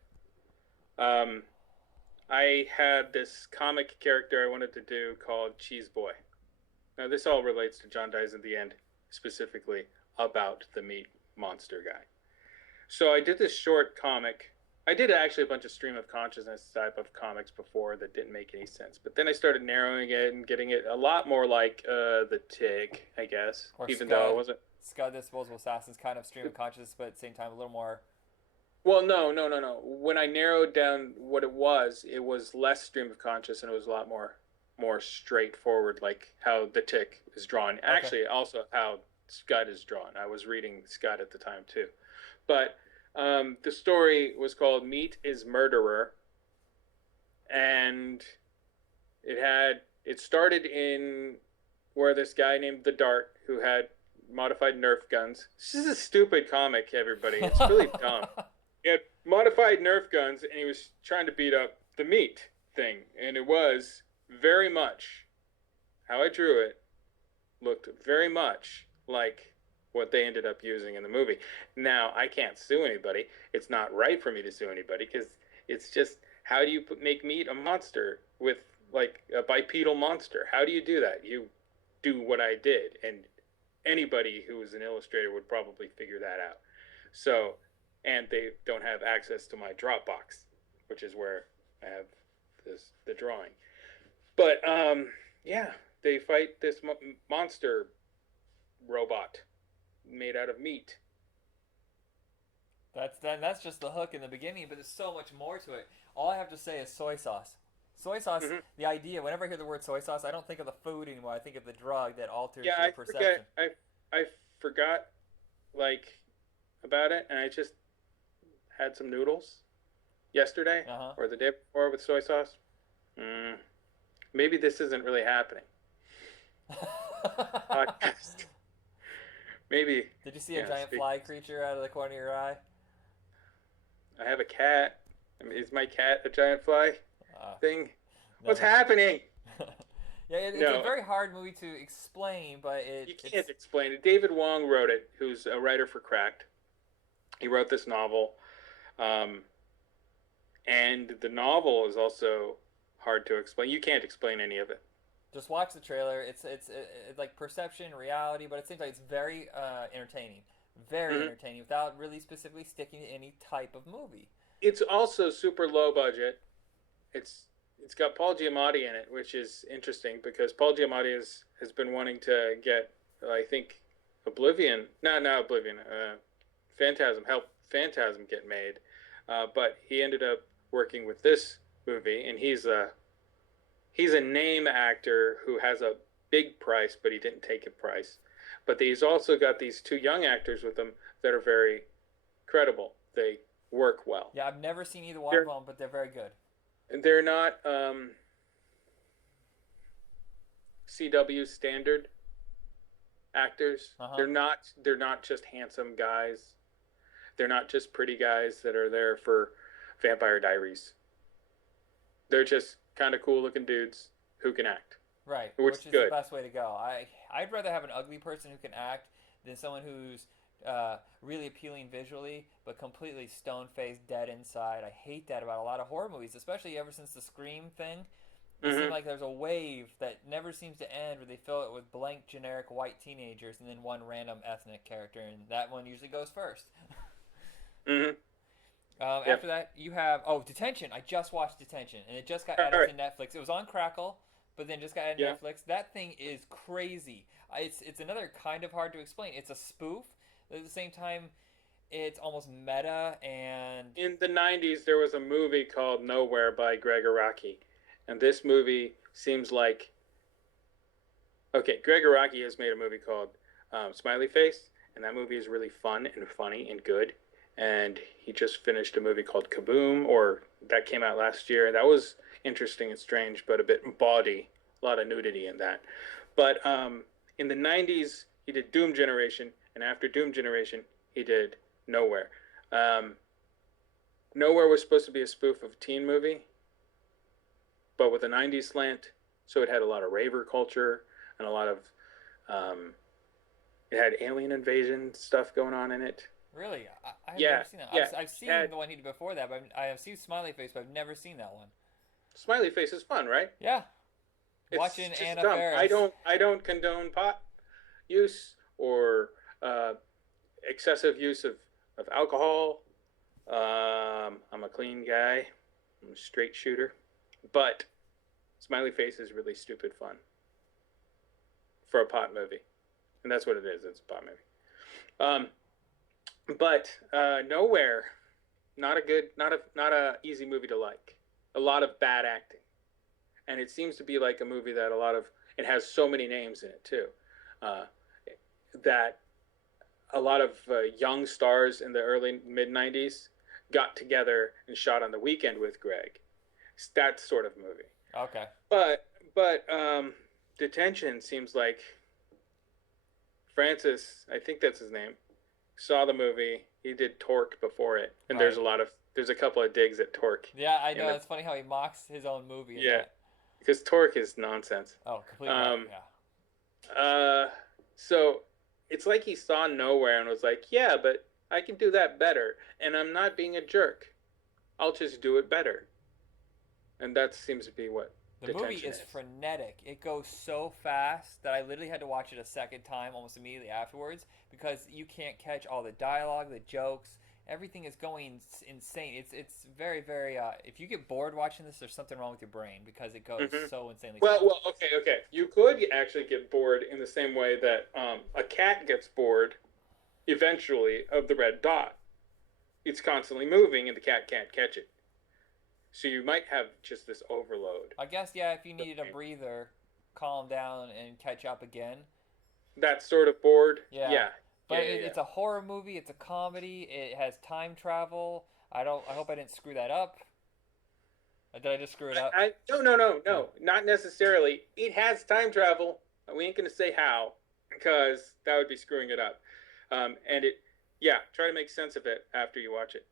I had this comic character I wanted to do called Cheese Boy. Now, this all relates to John Dies at the End, specifically about the meat monster guy. So I did this short comic. I did actually a bunch of stream of consciousness type of comics before that didn't make any sense. But then I started narrowing it and getting it a lot more like The Tick, I guess. Or even Scud. though I wasn't. Scud, the Disposable Assassins, kind of stream of consciousness, but at the same time a little more. Well, no. When I narrowed down what it was less stream of conscious, and it was a lot more straightforward, like how The Tick is drawn. Okay. Actually, also how Scud is drawn. I was reading Scud at the time too, but the story was called "Meat is Murderer," and it started in where this guy named the Dart, who had modified Nerf guns. This is a stupid comic, everybody. It's really dumb. He had modified Nerf guns, and he was trying to beat up the meat thing. And it was very much how I drew it, looked very much like what they ended up using in the movie. Now, I can't sue anybody. It's not right for me to sue anybody, because it's just, how do you make meat a monster with, like, a bipedal monster? How do you do that? You do what I did, and anybody who is an illustrator would probably figure that out. So, and they don't have access to my Dropbox, which is where I have the drawing. But yeah, they fight this monster robot made out of meat. That's just the hook in the beginning, but there's so much more to it. All I have to say is soy sauce. Soy sauce. Mm-hmm. The idea. Whenever I hear the word soy sauce, I don't think of the food anymore. I think of the drug that alters Yeah, your I perception. I forgot like about it, and I just had some noodles yesterday or the day before with soy sauce. Maybe this isn't really happening. Podcast. Maybe. Did you see a giant fly creature out of the corner of your eye? I have a cat. I mean, is my cat a giant fly thing? What's happening? Yeah, it's a very hard movie to explain, but you can't explain it. David Wong wrote it, who's a writer for Cracked. He wrote this novel, and the novel is also hard to explain. You can't explain any of it. Just watch the trailer. It's like perception, reality, but it seems like it's very entertaining. Very entertaining without really specifically sticking to any type of movie. It's also super low budget. It's got Paul Giamatti in it, which is interesting because Paul Giamatti has been wanting to get, I think, help Phantasm get made. But he ended up working with this movie, and he's a name actor who has a big price, but he didn't take a price. But he's also got these two young actors with him that are very credible. They work well. Yeah, I've never seen either one of them, but they're very good. They're not CW standard actors. They're not just handsome guys. They're not just pretty guys that are there for Vampire Diaries. They're just kind of cool looking dudes who can act. Right, Which which is good. the best way to go. I'd rather have an ugly person who can act than someone who's really appealing visually but completely stone-faced, dead inside. I hate that about a lot of horror movies, especially ever since the Scream thing. It seems like there's a wave that never seems to end where they fill it with blank, generic white teenagers and then one random ethnic character, and that one usually goes first. Yep. After that, you have Detention. I just watched Detention, and it just got All added right. to Netflix. It was on Crackle, but then just got added to Yeah. Netflix. That thing is crazy. It's another kind of hard to explain. It's a spoof. At the same time, it's almost meta and In the 90s, there was a movie called Nowhere by Greg Araki. And this movie seems like. Okay, Greg Araki has made a movie called Smiley Face, and that movie is really fun and funny and good. And he just finished a movie called Kaboom, or that came out last year. That was interesting and strange, but a bit bawdy. A lot of nudity in that. But in the 90s, he did Doom Generation, and after Doom Generation, he did Nowhere. Nowhere was supposed to be a spoof of a teen movie, but with a 90s slant, so it had a lot of raver culture and a lot of it had alien invasion stuff going on in it. really, I have Yeah, never seen that. yeah, I've seen had- the one he did before that, but I have seen Smiley Face, but I've never seen that one. Smiley Face is fun, right? Yeah, It's watching just Anna dumb. Faris. I don't condone pot use or excessive use of alcohol. I'm a clean guy. I'm a straight shooter. But Smiley Face is really stupid fun for a pot movie. And that's what it is. It's a pot movie. But Nowhere, not a easy movie to like. A lot of bad acting. And it seems to be like a movie that it has so many names in it too. That a lot of young stars in the early mid 90s got together and shot on the weekend with Greg. It's that sort of movie. Okay. But Detention seems like Francis, I think that's his name, saw the movie. He did Torque before it, and Right. there's a couple of digs at Torque. Yeah, I know. It's funny how he mocks his own movie. in Yeah. that. Because Torque is nonsense. Oh, completely. Yeah. So it's like he saw Nowhere and was like, yeah, but I can do that better, and I'm not being a jerk. I'll just do it better. And that seems to be what The movie Detention is frenetic. It goes so fast that I literally had to watch it a second time almost immediately afterwards because you can't catch all the dialogue, the jokes. Everything is going insane. It's very, very. If you get bored watching this, there's something wrong with your brain because it goes so insanely fast. Well, okay. You could actually get bored in the same way that a cat gets bored eventually of the red dot. It's constantly moving and the cat can't catch it. So you might have just this overload. I guess, yeah, if you needed a breather, calm down and catch up again. That sort of bored? Yeah. But Yeah. it's a horror movie. It's a comedy. It has time travel. I hope I didn't screw that up. Or did I just screw it up? No. Not necessarily. It has time travel. We ain't going to say how, because that would be screwing it up. Try to make sense of it after you watch it.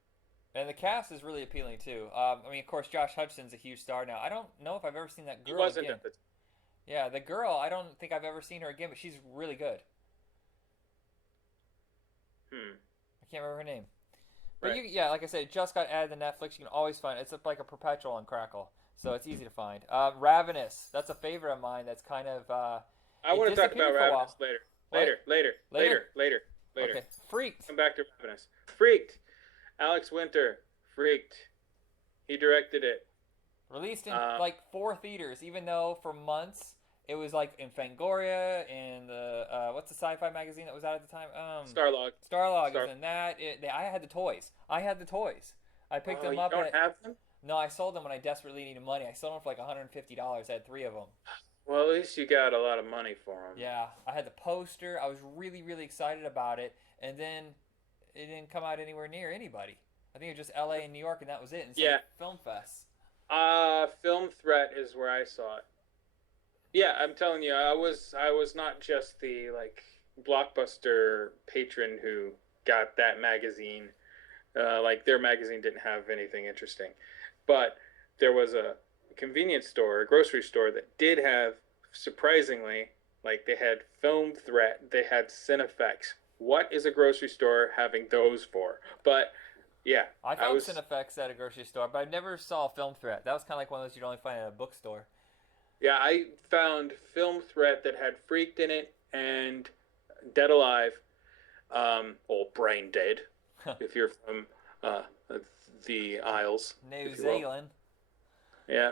And the cast is really appealing too. I mean, of course, Josh Hutcherson's a huge star now. I don't know if I've ever seen that girl He wasn't again. at the Yeah, the girl. I don't think I've ever seen her again, but she's really good. I can't remember her name. But Right. like I said, it just got added to Netflix. You can always find it. It's like a perpetual on Crackle, so it's easy to find. Ravenous. That's a favorite of mine. That's kind of. I want to talk about disappeared for a while. Ravenous later. Later? Later. Okay, Freaked. Come back to Ravenous. Freaked. Alex Winter. Freaked. He directed it. Released in like 4 theaters, even though for months it was like in Fangoria and the what's the sci-fi magazine that was out at the time? Starlog. Starlog was in that. I had the toys. I picked them You up. don't have them? No, I sold them when I desperately needed money. I sold them for like $150. I had 3 of them. Well, at least you got a lot of money for them. Yeah, I had the poster. I was really, really excited about it, and then it didn't come out anywhere near anybody. I think it was just L.A. and New York, and that was it. And some film fests. Film Threat is where I saw it. Yeah, I'm telling you, I was not just the like Blockbuster patron who got that magazine Like their magazine didn't have anything interesting, but there was a convenience store, a grocery store that did have, surprisingly, like they had Film Threat, they had Cinefex. What is a grocery store having those for? But yeah, I I found was Cinefex at a grocery store, but I never saw Film Threat. That was kind of like one of those you'd only find at a bookstore. yeah, I found Film Threat that had Freaked in it and Dead Alive, or Brain Dead, if you're from uh, the Isles, New if you will. Zealand. Yeah,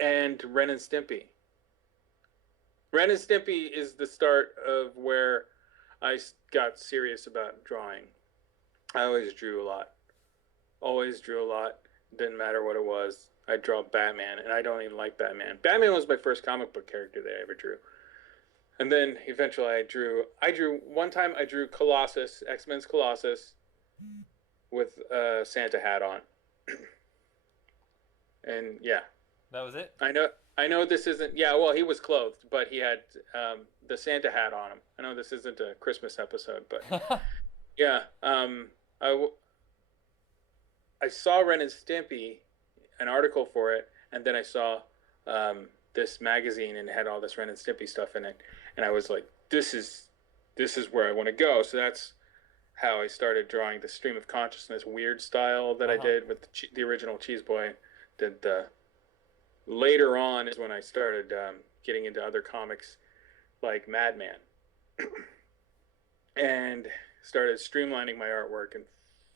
and Ren and Stimpy. Ren and Stimpy is the start of where I got serious about drawing. I always drew a lot. Always drew a lot. Didn't matter what it was. I draw Batman, and I don't even like Batman. Batman was my first comic book character that I ever drew. And then eventually one time I drew Colossus, X-Men's Colossus, with a Santa hat on. And yeah, That was it? I know this isn't. Yeah, well, he was clothed, but he had the Santa hat on him. I know this isn't a Christmas episode, but yeah, I saw Ren and Stimpy, an article for it, and then I saw this magazine and it had all this Ren and Stimpy stuff in it, and I was like, this is where I want to go. So that's how I started drawing the stream of consciousness weird style that I did with the original Cheese Boy. Did later on is when I started getting into other comics like Madman and started streamlining my artwork and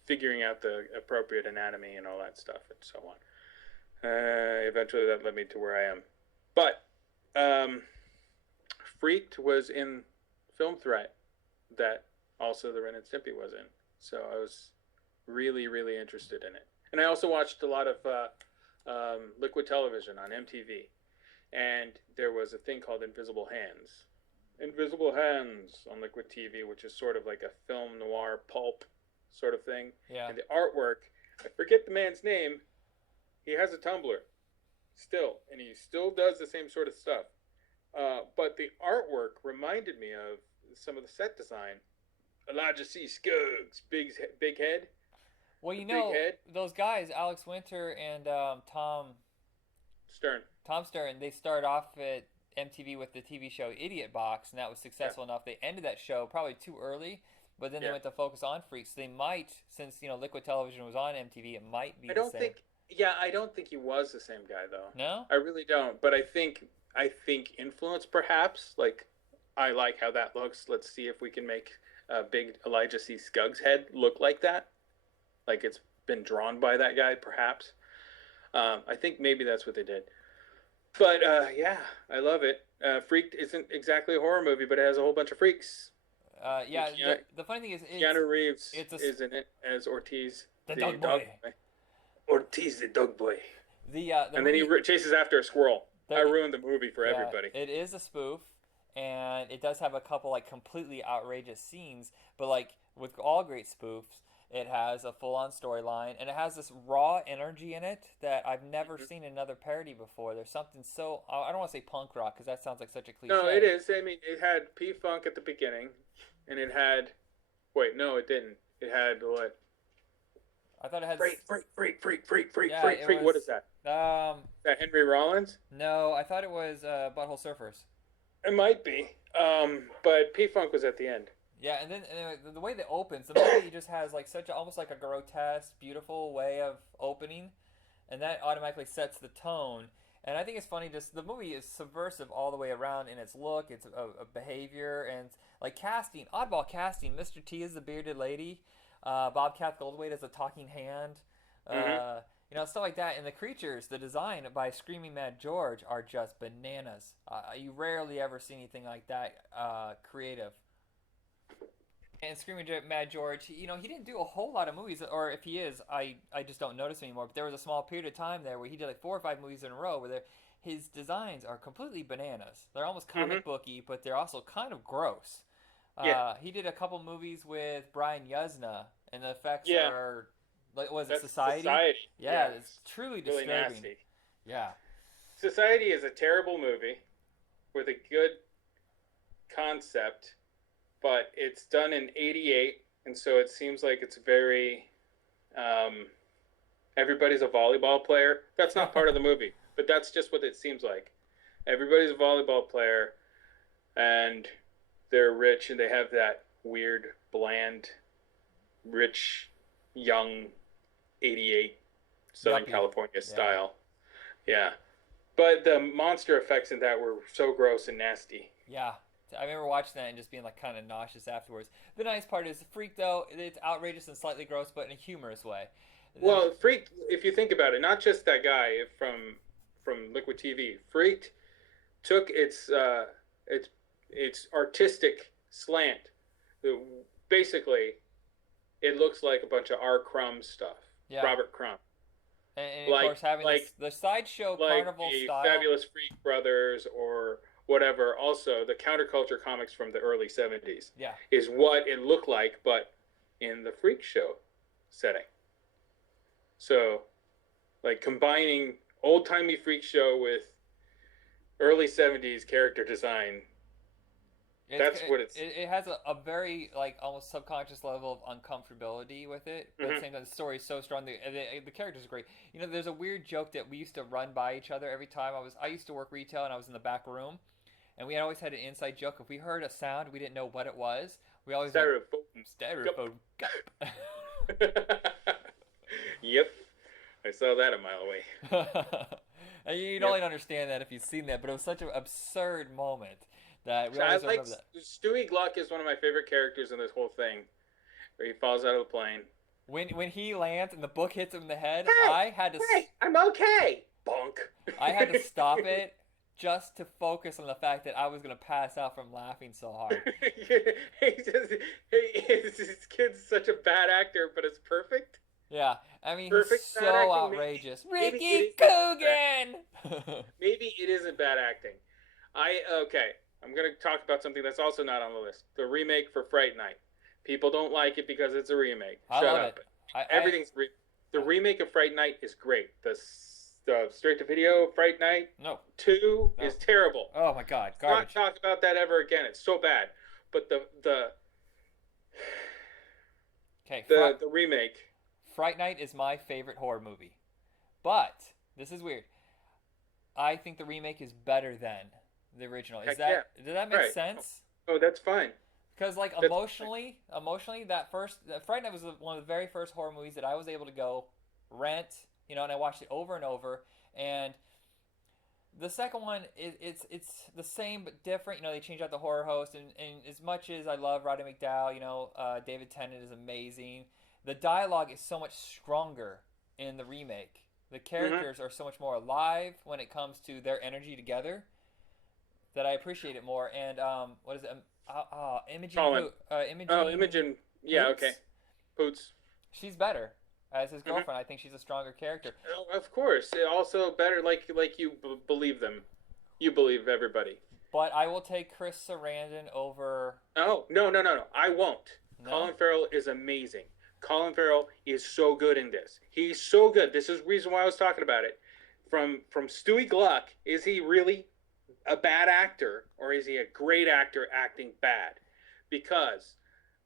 figuring out the appropriate anatomy and all that stuff and so on. Eventually that led me to where I am. But Freaked was in Film Threat that also the Ren and Stimpy was in. So I was really, really interested in it. And I also watched a lot of Liquid Television on MTV. And there was a thing called Invisible Hands. Invisible Hands on Liquid TV, which is sort of like a film noir pulp sort of thing. Yeah. And the artwork, I forget the man's name. He has a Tumblr still, and he still does the same sort of stuff. But the artwork reminded me of some of the set design. Elijah C. Scuggs, big head. Well, you know, those guys, Alex Winter and Tom Stern, they started off at MTV with the TV show Idiot Box, and that was successful enough. They ended that show probably too early, but then they went to focus on Freaks. They might, since Liquid Television was on MTV, it might be the same. I don't think he was the same guy though. No, I really don't. But I think influence perhaps. Like, I like how that looks. Let's see if we can make a big Elijah C. Scuggs head look like that. Like it's been drawn by that guy, perhaps. I think maybe that's what they did. But yeah, I love it. Freaked isn't exactly a horror movie, but it has a whole bunch of freaks. Yeah. The funny thing is, Keanu Reeves is in it as Ortiz, the dog boy. Ortiz, the dog boy. And then he chases after a squirrel. I ruined the movie for everybody. It is a spoof, and it does have a couple like completely outrageous scenes. But like with all great spoofs, it has a full-on storyline, and it has this raw energy in it that I've never seen in another parody before. There's something so I don't want to say punk rock because that sounds like such a cliche. No, it is. I mean, it had P-Funk at the beginning, and it had. Wait, no, it didn't. It had what? I thought it had freak. Was, what is that? Is that Henry Rollins? No, I thought it was Butthole Surfers. It might be, but P-Funk was at the end. Yeah, and then the way that opens, the movie just has like almost like a grotesque, beautiful way of opening, and that automatically sets the tone. And I think it's funny, just the movie is subversive all the way around in its look, its behavior, and like casting, oddball casting. Mr. T is the bearded lady. Bobcat Goldthwait is a talking hand. Stuff like that. And the creatures, the design by Screaming Mad George are just bananas. You rarely ever see anything like that creative. And Screaming Mad George, he didn't do a whole lot of movies, or if he is, I just don't notice anymore. But there was a small period of time there where he did like 4 or 5 movies in a row where his designs are completely bananas. They're almost comic booky, but they're also kind of gross. He did a couple movies with Brian Yuzna, and the effects are, like, was it Society? Yeah, it's truly disturbing. Really nasty. Yeah. Society is a terrible movie with a good concept, but it's done in '88, and so it seems like it's very everybody's a volleyball player. That's not part of the movie, but that's just what it seems like. Everybody's a volleyball player, and they're rich, and they have that weird, bland, rich, young, 88 Southern Yuppie. California style. Yeah. But the monster effects in that were so gross and nasty. Yeah. I remember watching that and just being like kind of nauseous afterwards. The nice part is the Freak, though, it's outrageous and slightly gross, but in a humorous way. Well, Freaked, if you think about it, not just that guy from Liquid TV. Freaked took its artistic slant. Basically, it looks like a bunch of R. Crumb stuff. Yeah. Robert Crumb. And of course, having the sideshow carnival the style. Fabulous Freak Brothers or whatever. Also, the counterculture comics from the early 70s. Yeah. Is what it looked like, but in the freak show setting. So, like combining old-timey freak show with early 70s character design. That's what it's... It has a very, like, almost subconscious level of uncomfortability with it. But at the same time, the story is so strong. The characters are great. You know, there's a weird joke that we used to run by each other every time. I used to work retail, and I was in the back room. And we always had an inside joke. If we heard a sound, we didn't know what it was. We always Styrofoam. Yep. I saw that a mile away. And you don't understand that if you've seen that, but it was such an absurd moment that we always remember that. Stewie Gluck is one of my favorite characters in this whole thing, where he falls out of the plane. When he lands and the book hits him in the head, Hey, I had to... Hey, I'm okay! Bonk. I had to stop it just to focus on the fact that I was going to pass out from laughing so hard. This kid's such a bad actor, but it's perfect. Yeah, I mean, Perfect he's so bad acting. outrageous. Maybe Ricky Coogan! Maybe it isn't bad acting. I'm going to talk about something that's also not on the list. The remake for Fright Night. People don't like it because it's a remake. I Shut love up. it. Everything's the remake of Fright Night is great. The straight-to-video Fright Night 2 is terrible. Oh my God, Not garbage. talk about that ever again. It's so bad. But the remake. Fright Night is my favorite horror movie. But, this is weird, I think the remake is better than the original. Does that make sense? Oh, that's fine. Because like emotionally, that Fright Night was one of the very first horror movies that I was able to go rent, and I watched it over and over. And the second one, it's the same but different. They changed out the horror host, and as much as I love Roddy McDowall, David Tennant is amazing. The dialogue is so much stronger in the remake. The characters are so much more alive when it comes to their energy together that I appreciate it more. And what is it? Imogen. Imogen. Yeah, Poots? okay. Poots. She's better as his girlfriend. I think she's a stronger character. Oh, of course. Also better, like you believe them. You believe everybody. But I will take Chris Sarandon over. Oh, no. I won't. No? Colin Farrell is amazing. Colin Farrell is so good in this. He's so good. This is the reason why I was talking about it. From Stewie Gluck, is he really a bad actor, or is he a great actor acting bad? Because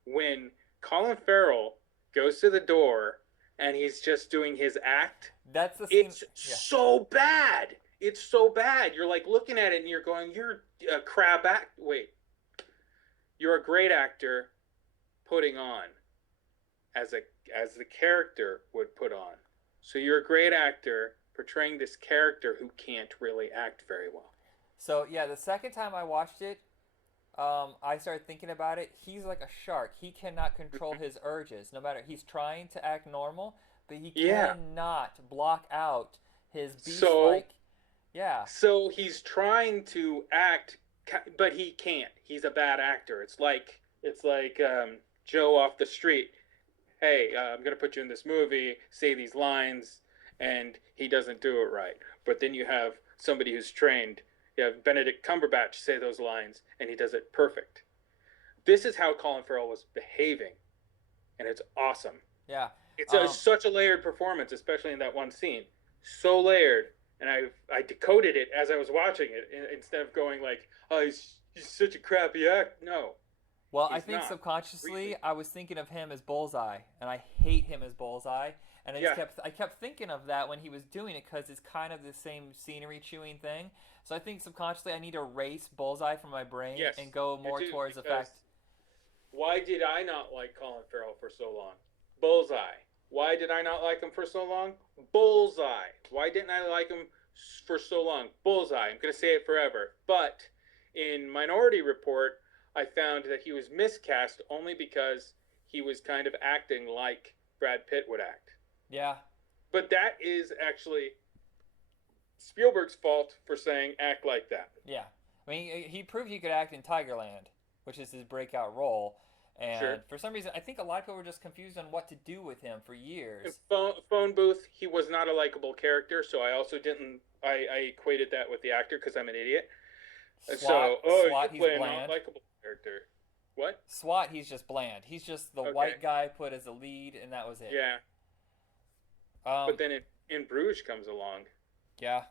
when Colin Farrell goes to the door and he's just doing his act, that's the scene. It's so bad. It's so bad. You're like looking at it and you're going, "You're a crap act." Wait, you're a great actor putting on as the character would put on. So you're a great actor portraying this character who can't really act very well. So, yeah, the second time I watched it, I started thinking about it. He's like a shark. He cannot control his urges. No matter, he's trying to act normal, but he cannot block out his beast-like... So he's trying to act, but he can't. He's a bad actor. It's like Joe off the street. Hey, I'm going to put you in this movie, say these lines, and he doesn't do it right. But then you have somebody who's trained. You have Benedict Cumberbatch say those lines, and he does it perfect. This is how Colin Farrell was behaving, and it's awesome. Yeah. It's such a layered performance, especially in that one scene. So layered, and I decoded it as I was watching it, instead of going like, oh, he's such a crappy act. No. Well, I He's think not. subconsciously Really. I was thinking of him as Bullseye, and I hate him as Bullseye. And Yeah. I kept thinking of that when he was doing it because it's kind of the same scenery chewing thing. So I think subconsciously I need to erase Bullseye from my brain Yes. and go You more do, towards the because fact. why did I not like Colin Farrell for so long? Bullseye. Why did I not like him for so long? Bullseye. Why didn't I like him for so long? Bullseye. I'm going to say it forever. But in Minority Report, I found that he was miscast only because he was kind of acting like Brad Pitt would act. Yeah, But that is actually Spielberg's fault for saying act like that. yeah. I mean, he proved he could act in Tigerland, which is his breakout role. And Sure. for some reason, I think a lot of people were just confused on what to do with him for In years. phone booth, he was not a likable character, so I also didn't. I equated that with the actor because I'm an idiot. SWAT, So, SWAT, you he's play a bland. not likable character. What? SWAT, he's just bland. He's just the Okay. white guy put as a lead, and that was it. Yeah, but then in Bruges comes along. Yeah.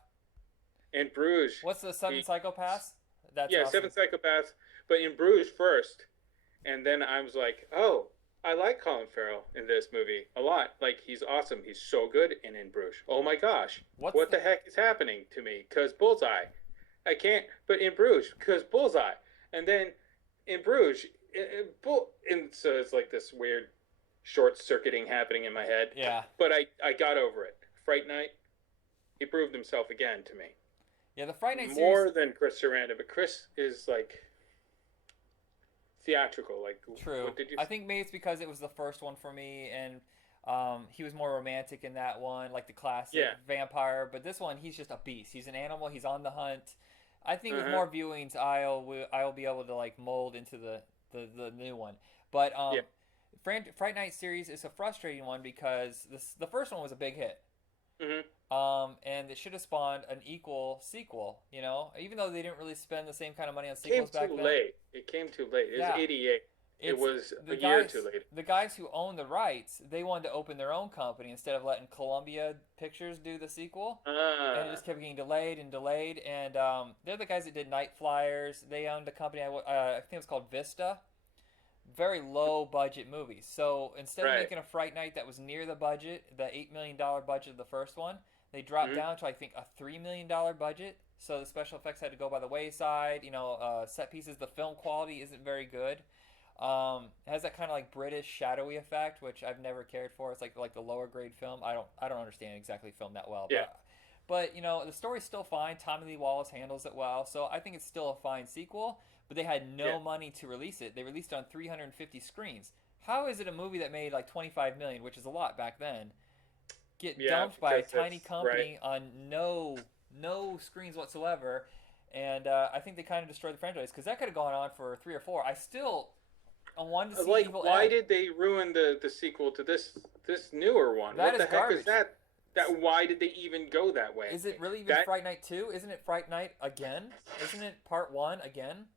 In Bruges, What's the Seven he- Psychopaths? That's yeah, awesome. Seven Psychopaths, but in Bruges first, and then I was like, oh, I like Colin Farrell in this movie a lot. Like, he's awesome. He's so good in Bruges. Oh my gosh, what the heck is happening to me? Because Bullseye, I can't. But in Bruges, because Bullseye, and then in Bruges, and so it's like this weird short circuiting happening in my head. Yeah. But I got over it. Fright Night, he proved himself again to me. Yeah, the Friday Night More series. than Chris Sarandon, but Chris is like theatrical. Like, True. what did you? I think maybe it's because it was the first one for me, and he was more romantic in that one, like the classic Yeah. vampire. But this one, he's just a beast. He's an animal. He's on the hunt. I think with Uh-huh. more viewings, I'll be able to like mold into the new one. But Yeah. Fright Night series is a frustrating one because the first one was a big hit. Mhm. And it should have spawned an equal sequel, you know? Even though they didn't really spend the same kind of money on It came sequels back too then. late. It came too late. It was Yeah. 88. It It's was the a year guys- too late. The guys who own the rights, they wanted to open their own company instead of letting Columbia Pictures do the sequel. And it just kept getting delayed and delayed. And they're the guys that did Night Flyers. They owned a company, I think it was called Vista. Very low budget movies. So instead of Right. making a Fright Night that was near the budget, the $8 million budget of the first one, they dropped Mhm. down to I think a $3 million budget. So the special effects had to go by the wayside. You know, set pieces. The film quality isn't very good. It has that kind of like British shadowy effect, which I've never cared for. It's like the lower grade film. I don't understand exactly film that well. Yeah. But you know the story's still fine. Tommy Lee Wallace handles it well, so I think it's still a fine sequel. But they had no Yeah. money to release it. They released it on 350 screens. How is it a movie that made like 25 million, which is a lot back then, get Yeah, dumped by a because tiny that's company on no screens whatsoever? And I think they kind of destroyed the franchise because that could have gone on for 3 or 4. I wanted to see Like, Evil why Ed. did they ruin the sequel to this newer one? That What is the heck garbage. is that? Why did they even go that way? Is it really even That- Fright Night 2? Isn't it Fright Night again? Isn't it part 1 again?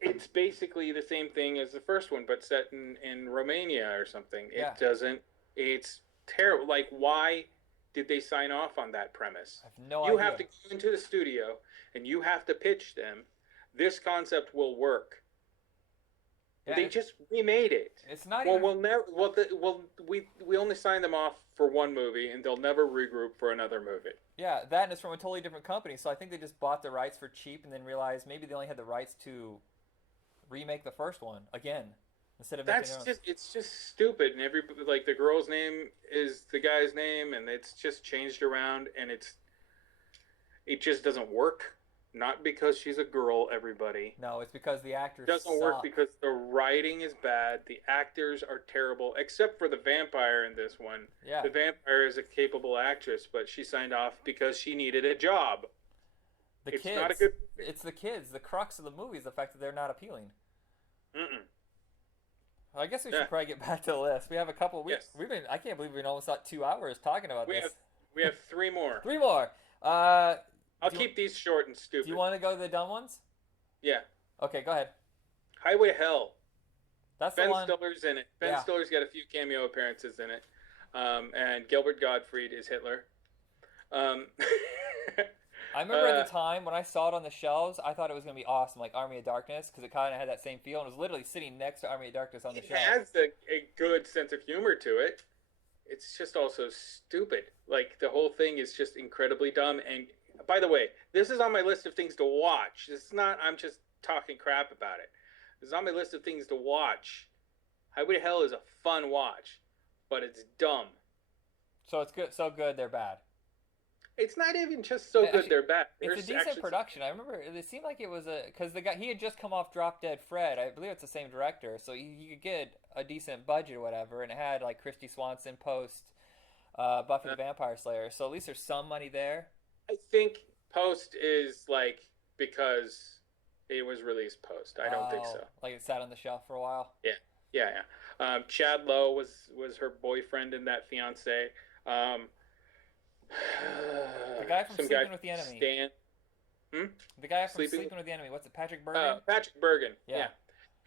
It's basically the same thing as the first one, but set in Romania or something. Yeah. It doesn't. It's terrible. Like, why did they sign off on that premise? I have no You idea. have to go into the studio and you have to pitch them. This concept will work. Yeah, They just remade it. it's not Well, even. we'll never. We only signed them off for one movie, and they'll never regroup for another movie. Yeah, that and it's from a totally different company. So I think they just bought the rights for cheap and then realized maybe they only had the rights to remake the first one again instead of making That's their own. it's just stupid, and like the girl's name is the guy's name, and it's just changed around, and it just doesn't work. Not because she's a girl, everybody. No, it's because the actors It doesn't work suck. because the writing is bad. The actors are terrible, except for the vampire in this one. Yeah. The vampire is a capable actress, but she signed off because she needed a job. The it's kids. not a good. It's the kids. The crux of the movie is the fact that they're not appealing. Mm-mm. Well, I guess we should Yeah. probably get back to the list. We have a couple. Yes. We've been. I can't believe we've been almost at 2 hours talking about this. We have 3 more. 3 more. I'll Do you- keep these short and stupid. Do you want to go to the dumb ones? Yeah. Okay, go ahead. Highway to Hell. That's Ben the one. Stiller's in it. Ben Yeah. Stiller's got a few cameo appearances in it. And Gilbert Gottfried is Hitler. I remember at the time when I saw it on the shelves, I thought it was going to be awesome, like Army of Darkness, because it kind of had that same feel, and it was literally sitting next to Army of Darkness on the It shelf. has a good sense of humor to it. It's just also stupid. Like the whole thing is just incredibly dumb. And by the way, this is on my list of things to watch. This is not. I'm just talking crap about it. This is on my list of things to watch. Highway to Hell is a fun watch, but it's dumb. So it's good, so good they're bad. It's not even just so good they're bad. It's a decent production. I remember it seemed like it was because the guy he had just come off Drop Dead Fred. I believe it's the same director, so you could get a decent budget or whatever, and it had like Christy Swanson post Buffy the Vampire Slayer. So at least there's some money there. I think post is like because it was released post. I don't think so. Like it sat on the shelf for a while. Yeah. Chad Lowe was her boyfriend in that fiance. The guy from Sleeping with the Enemy. Stan. The guy from Sleeping with the Enemy. What's it? Patrick Bergen? Patrick Bergen. Yeah.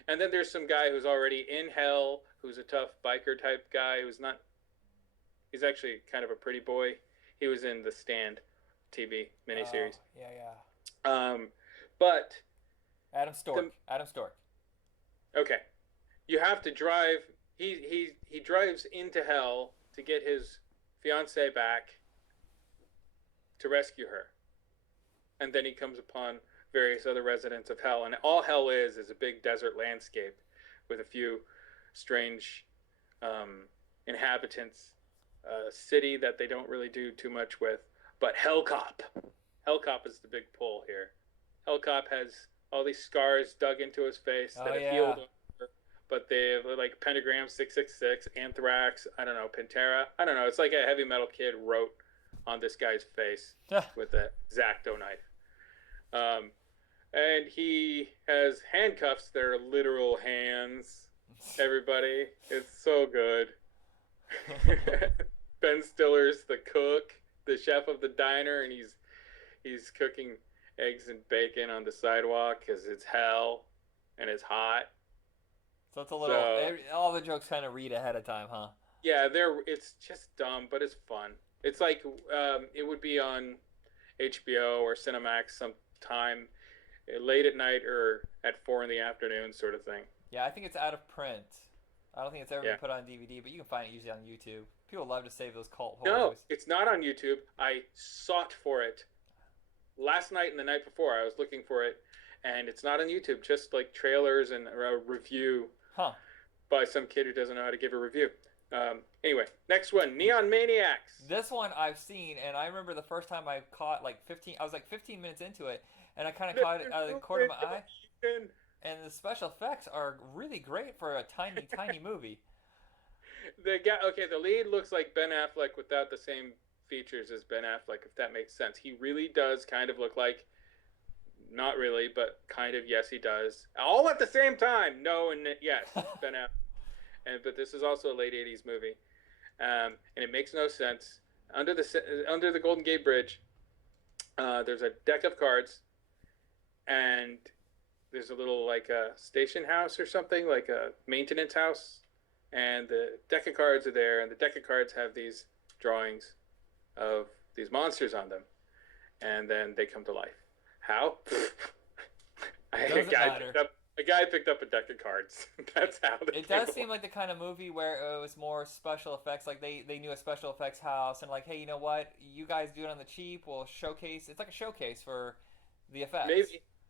And then there's some guy who's already in hell, who's a tough biker type guy, who's not. He's actually kind of a pretty boy. He was in the Stand TV miniseries. Yeah. But Adam Stork. Adam Stork. Okay, you have to drive. He drives into hell to get his fiancee back to rescue her, and then he comes upon various other residents of hell, and all hell is a big desert landscape with a few strange inhabitants, a city that they don't really do too much with. But Hellcop is the big pull here. Hellcop has all these scars dug into his face that have healed over, but they have like Pentagram 666, Anthrax, I don't know, Pantera, I don't know. It's like a heavy metal kid wrote on this guy's face with an X-Acto knife. And he has handcuffs that are literal hands. Everybody, it's so good. Ben Stiller's the cook, the chef of the diner, and he's cooking eggs and bacon on the sidewalk because it's hell and it's hot. So it's a little all the jokes kind of read ahead of time, huh? Yeah, it's just dumb, but it's fun. It's like it would be on HBO or Cinemax sometime late at night or at 4 p.m. sort of thing. Yeah, I think it's out of print. I don't think it's ever been put on DVD, but you can find it usually on YouTube. People love to save those cult horrors. No, it's not on YouTube. I sought for it last night and the night before. I was looking for it, and it's not on YouTube. Just like trailers and a review by some kid who doesn't know how to give a review. Anyway, next one, Neon Maniacs. This one I've seen, and I remember the first time I caught I was like 15 minutes into it, and I kind of caught it out of the corner of my eye. And the special effects are really great for a tiny, tiny movie. The lead looks like Ben Affleck without the same features as Ben Affleck, if that makes sense. He really does kind of look like, not really, but kind of, yes, he does. All at the same time. No and yes, Ben Affleck. But this is also a late 80s movie. And it makes no sense. Under the Golden Gate Bridge, there's a deck of cards, and there's a little like a station house or something, like a maintenance house, and the deck of cards are there, and the deck of cards have these drawings of these monsters on them, and then they come to life. How? A guy picked up a deck of cards. That's how it does seem like the kind of movie where it was more special effects. Like they knew a special effects house, and like, hey, you know what? You guys do it on the cheap. We'll showcase. It's like a showcase for the effects.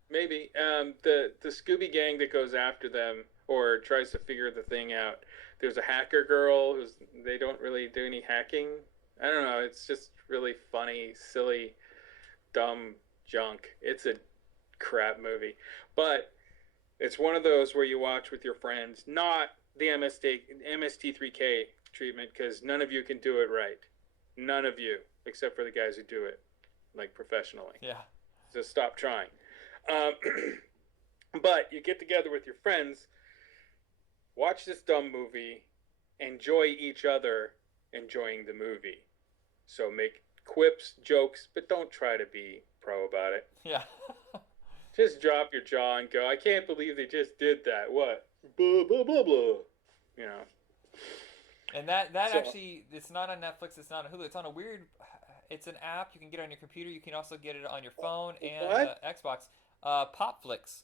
Maybe. The Scooby Gang that goes after them or tries to figure the thing out. There's a hacker girl they don't really do any hacking. I don't know. It's just really funny, silly, dumb junk. It's a crap movie, but it's one of those where you watch with your friends, not the MST3K treatment, because none of you can do it right. None of you, except for the guys who do it, like professionally. Yeah. So stop trying. But you get together with your friends, watch this dumb movie, enjoy each other enjoying the movie. So make quips, jokes, but don't try to be pro about it. Yeah. Just drop your jaw and go, I can't believe they just did that. What? Blah, blah, blah, blah. You know. And that actually, it's not on Netflix, it's not on Hulu. It's on a weird, It's an app. You can get it on your computer. You can also get it on your phone and What? Xbox. Popflix.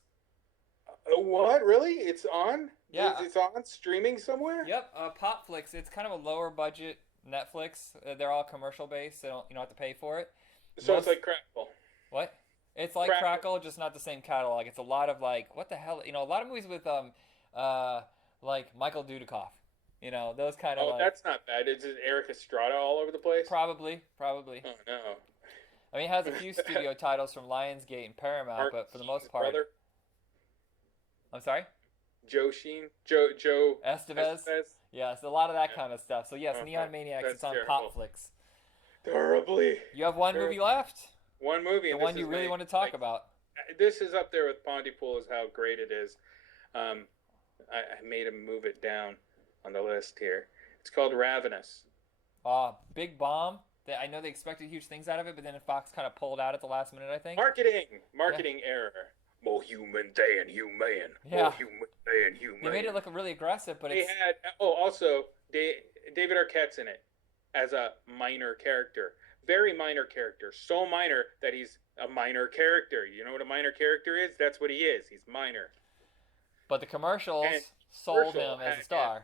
What? Really? It's on? Yeah. It's on streaming somewhere? Yep. Popflix. It's kind of a lower budget Netflix. They're all commercial based. So you don't have to pay for it. So it's like Crackle. What? It's like Crackle, just not the same catalog. It's a lot of like, what the hell? A lot of movies with like Michael Dudikoff. Those kind of. Oh, that's not bad. Is it Eric Estrada all over the place? Probably. Oh no. I mean, it has a few studio titles from Lionsgate and Paramount, but for the most part. Brother? I'm sorry? Joe Sheen? Joe Estevez? Yes, a lot of that kind of stuff. So yes, Neon Maniacs, it's on terrible. Popflix. Terribly. You have one movie left? One movie. The one you really want to talk about. This is up there with Pontypool as how great it is. I made him move it down on the list here. It's called Ravenous. Big bomb. I know they expected huge things out of it, but then Fox kind of pulled out at the last minute, I think. Marketing error. More human than human. Yeah. More human than human. They made it look really aggressive, but also David Arquette's in it as a minor character. Very minor character. So minor that he's a minor character. You know what a minor character is? That's what he is. He's minor. But the commercials sold him as a star.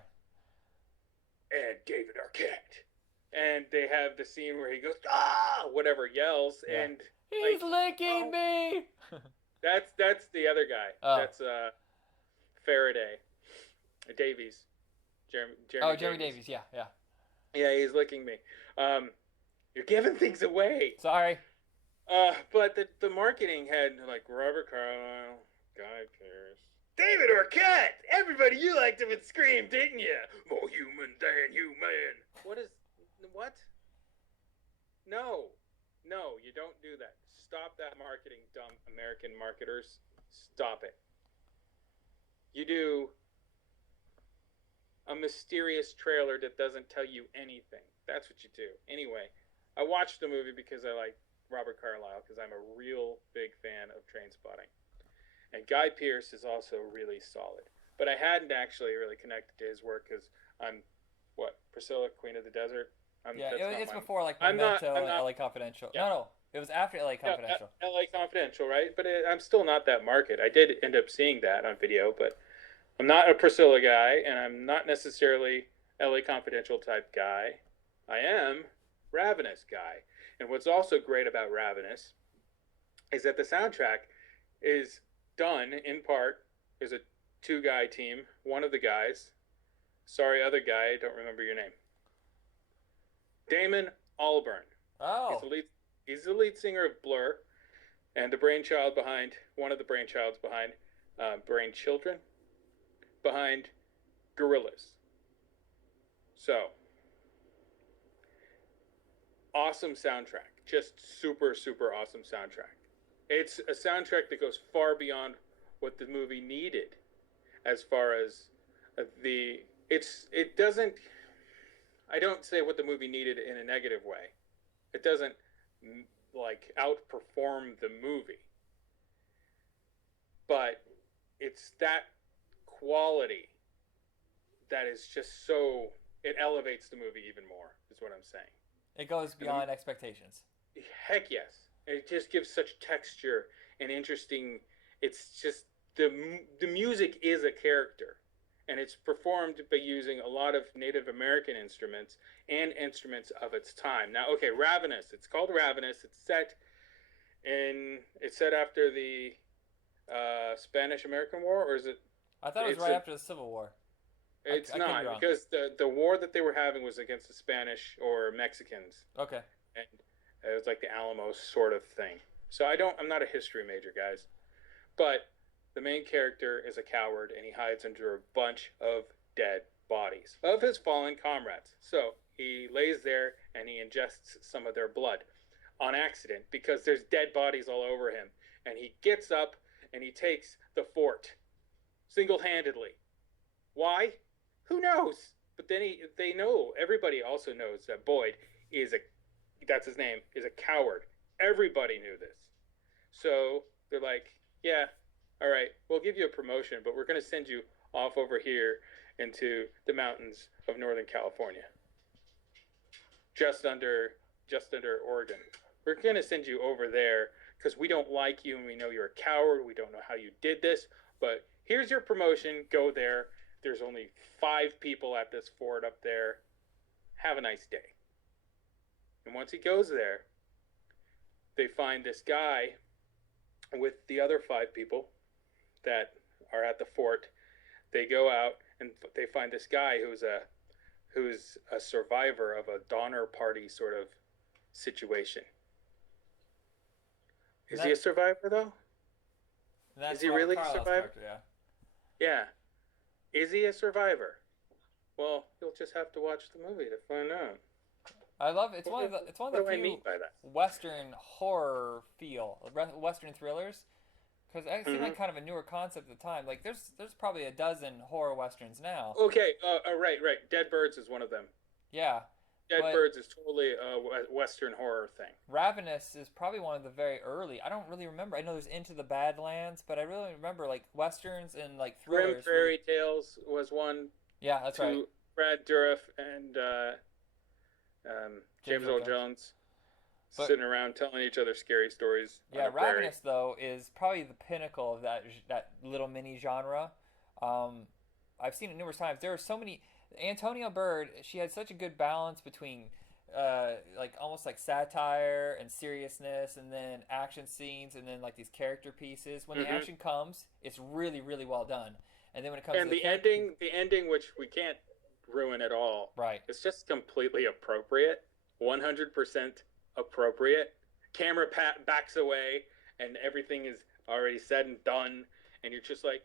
And David Arquette. And they have the scene where he goes, whatever, yells, and he's licking me. That's the other guy. Oh. That's Faraday. Davies. Jeremy Davies, yeah. Yeah, he's licking me. You're giving things away. Sorry. But the marketing had like Robert Carlyle, Guy Pearce, David Arquette. Everybody, you liked him in Scream, didn't you? More human than human. What? No, you don't do that. Stop that marketing, dumb American marketers. Stop it. You do a mysterious trailer that doesn't tell you anything. That's what you do. Anyway, I watched the movie because I like Robert Carlyle, because I'm a real big fan of Trainspotting. And Guy Pearce is also really solid. But I hadn't actually really connected to his work because I'm, Priscilla, Queen of the Desert? It's before like Memento and LA Confidential. Yeah. No, it was after LA Confidential. Yeah, LA Confidential, right? But I'm still not that market. I did end up seeing that on video, but I'm not a Priscilla guy, and I'm not necessarily LA Confidential type guy. I am Ravenous guy. And what's also great about Ravenous is that the soundtrack is done in part. There's a 2-guy team. One of the guys, other guy, I don't remember your name. Damon Albarn. Oh. He's the lead singer of Blur, and one of the brainchilds behind Gorillaz. So, awesome soundtrack. Just super, super awesome soundtrack. It's a soundtrack that goes far beyond what the movie needed, as far as it doesn't. I don't say what the movie needed in a negative way. It doesn't like outperform the movie, but it's that quality that is just so, it elevates the movie even more, is what I'm saying. It goes beyond expectations. Heck yes. It just gives such texture and interesting. It's just the music is a character, and it's performed by using a lot of Native American instruments and instruments of its time. Now, okay, Ravenous. It's called Ravenous. It's set after the Spanish-American War, or is it? I thought it was right after the Civil War. It's not, because the war that they were having was against the Spanish or Mexicans. Okay. And it was like the Alamo sort of thing. So I'm not a history major, guys. But the main character is a coward, and he hides under a bunch of dead bodies of his fallen comrades. So he lays there, and he ingests some of their blood on accident because there's dead bodies all over him. And he gets up, and he takes the fort single-handedly. Why? Who knows? But then they know, everybody also knows that Boyd that's his name, is a coward. Everybody knew this. So they're like, yeah, all right, we'll give you a promotion, but we're going to send you off over here into the mountains of Northern California. Just under just under Oregon. We're going to send you over there because we don't like you and we know you're a coward. We don't know how you did this, but here's your promotion. Go there. There's only 5 people at this fort up there. Have a nice day. And once he goes there, they find this guy with the other 5 people that are at the fort. They go out and they find this guy who's a survivor of a Donner Party sort of situation. Is he a survivor though? Is he really a survivor? Yeah. Yeah. Is he a survivor? Well, you'll just have to watch the movie to find out. I love it. It's one of the few Western horror Western thrillers, because it seemed like kind of a newer concept at the time. Like there's probably a dozen horror westerns now. Okay, right. Dead Birds is one of them. Yeah. Dead Birds is totally a Western horror thing. Ravenous is probably one of the very early. I don't really remember. I know there's Into the Badlands, but I really remember like westerns and like thrillers. Grim Fairy Tales was one. Yeah, that's right. Brad Dourif and James Earl Jones sitting around telling each other scary stories. Yeah, Ravenous though is probably the pinnacle of that little mini genre. I've seen it numerous times. There are so many. Antonia Bird, she had such a good balance between like almost like satire and seriousness, and then action scenes, and then like these character pieces. When the action comes, it's really, really well done. And then when it comes to the ending, which we can't ruin at all. Right. It's just completely appropriate, 100% appropriate. Camera backs away, and everything is already said and done, and you're just like,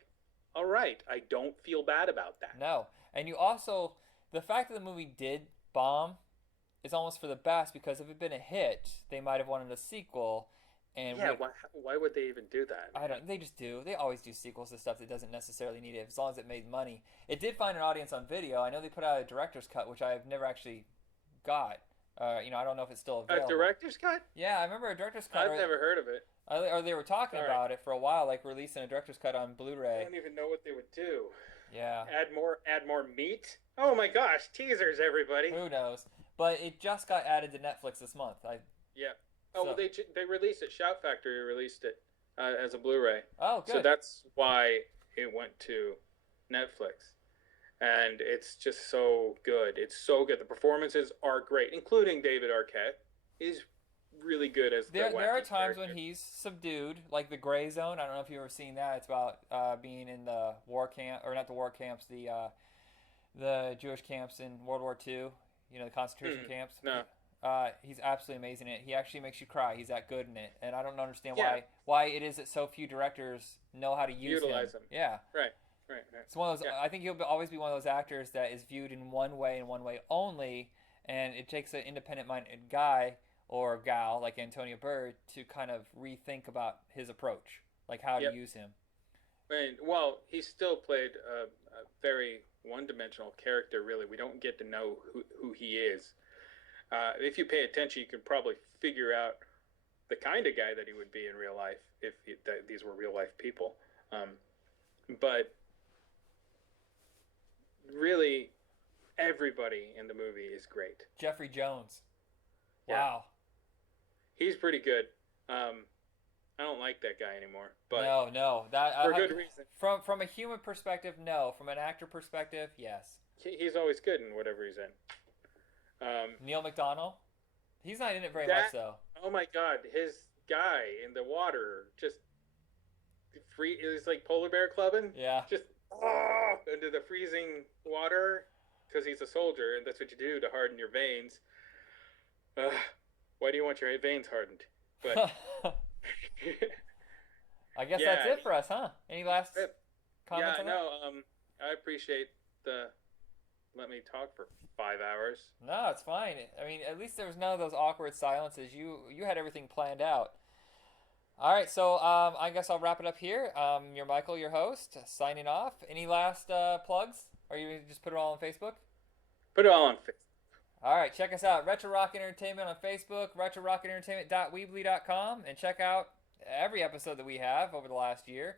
all right, I don't feel bad about that. No. And you also, the fact that the movie did bomb is almost for the best, because if it had been a hit, they might have wanted a sequel. And yeah, why would they even do that? They just do. They always do sequels to stuff that doesn't necessarily need it, as long as it made money. It did find an audience on video. I know they put out a director's cut, which I've never actually got. I don't know if it's still available. A director's cut? Yeah, I remember a director's cut. I've never heard of it. Or they were talking about it for a while, like releasing a director's cut on Blu-ray. I don't even know what they would do. Yeah. Add more meat? Oh my gosh, teasers, everybody. Who knows? But it just got added to Netflix this month. Yeah. Oh, well, they released it. Shout Factory released it as a Blu-ray. Oh, good. So that's why it went to Netflix. And it's just so good. It's so good. The performances are great, including David Arquette. He's really good as there are times when he's subdued, like the Gray Zone. I don't know if you've ever seen that. It's about being in the war camp, or not the war camps, the Jewish camps in World War II. The concentration camps. No. He's absolutely amazing in it. He actually makes you cry. He's that good in it, and I don't understand why it is that so few directors know how to utilize him. Yeah. Right. It's one of those. I think he'll always be one of those actors that is viewed in one way and one way only, and it takes an independent-minded guy or gal like Antonia Bird to kind of rethink about his approach, like how to use him. Well, he still played a very one-dimensional character, really. We don't get to know who he is. If you pay attention, you can probably figure out the kind of guy that he would be in real life if these were real-life people. But really, everybody in the movie is great. Jeffrey Jones. Yeah. Wow. He's pretty good. I don't like that guy anymore. But no, for good reason. From a human perspective, no. From an actor perspective, yes. He's always good in whatever he's in. Neil McDonough, he's not in it very much though. Oh my God, his guy in the water just free. He's like polar bear clubbing. Yeah. Just into the freezing water because he's a soldier, and that's what you do to harden your veins. Why do you want your veins hardened? But I guess that's it for us, huh? Any last comments on that? I appreciate let me talk for 5 hours. No, it's fine. I mean, at least there was none of those awkward silences. You had everything planned out. All right, so I guess I'll wrap it up here. You're Michael, your host, signing off. Any last plugs? Or you just put it all on Facebook? Put it all on Facebook. All right, check us out. Retro Rock Entertainment on Facebook, retrorockentertainment.weebly.com, and check out every episode that we have over the last year.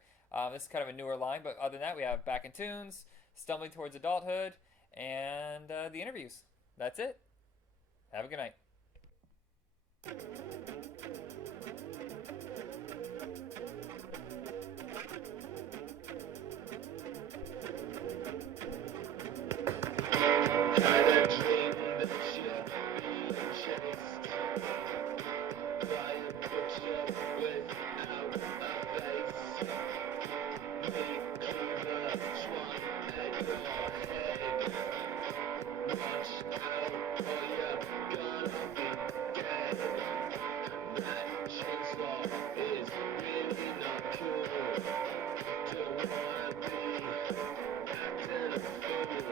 This is kind of a newer line, but other than that, we have Back in Tunes, Stumbling Towards Adulthood, and the interviews. That's it. Have a good night. Had a dream that you're being chased by a butcher without a face. Meat cleaver, swan at your head. Watch out or you're gonna be dead. That chainsaw is really not cool. Don't wanna be acting a fool.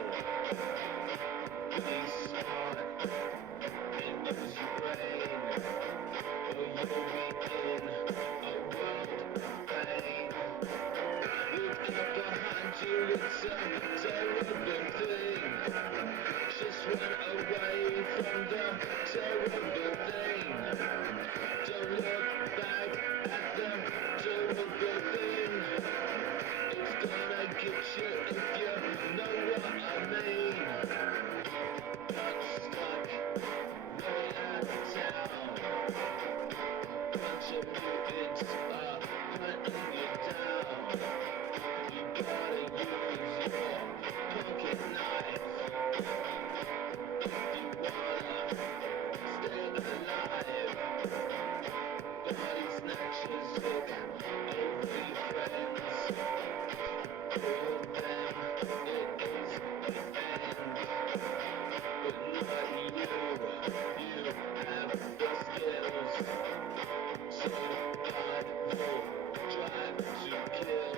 Be smart and use your brain, or you'll be in a world of pain. Look up behind you, it's a terrible thing. Just run away from the terrible thing. Don't look back at the terrible thing. It's gonna get you if you know what I mean. Got stuck way out of town. Bunch of mutants are hunting you down. You gotta use your pocket knife if you wanna stay alive. Body snatchers look over your friends. For them, it is the end. But not you. You have the skills. So God will drive to kill.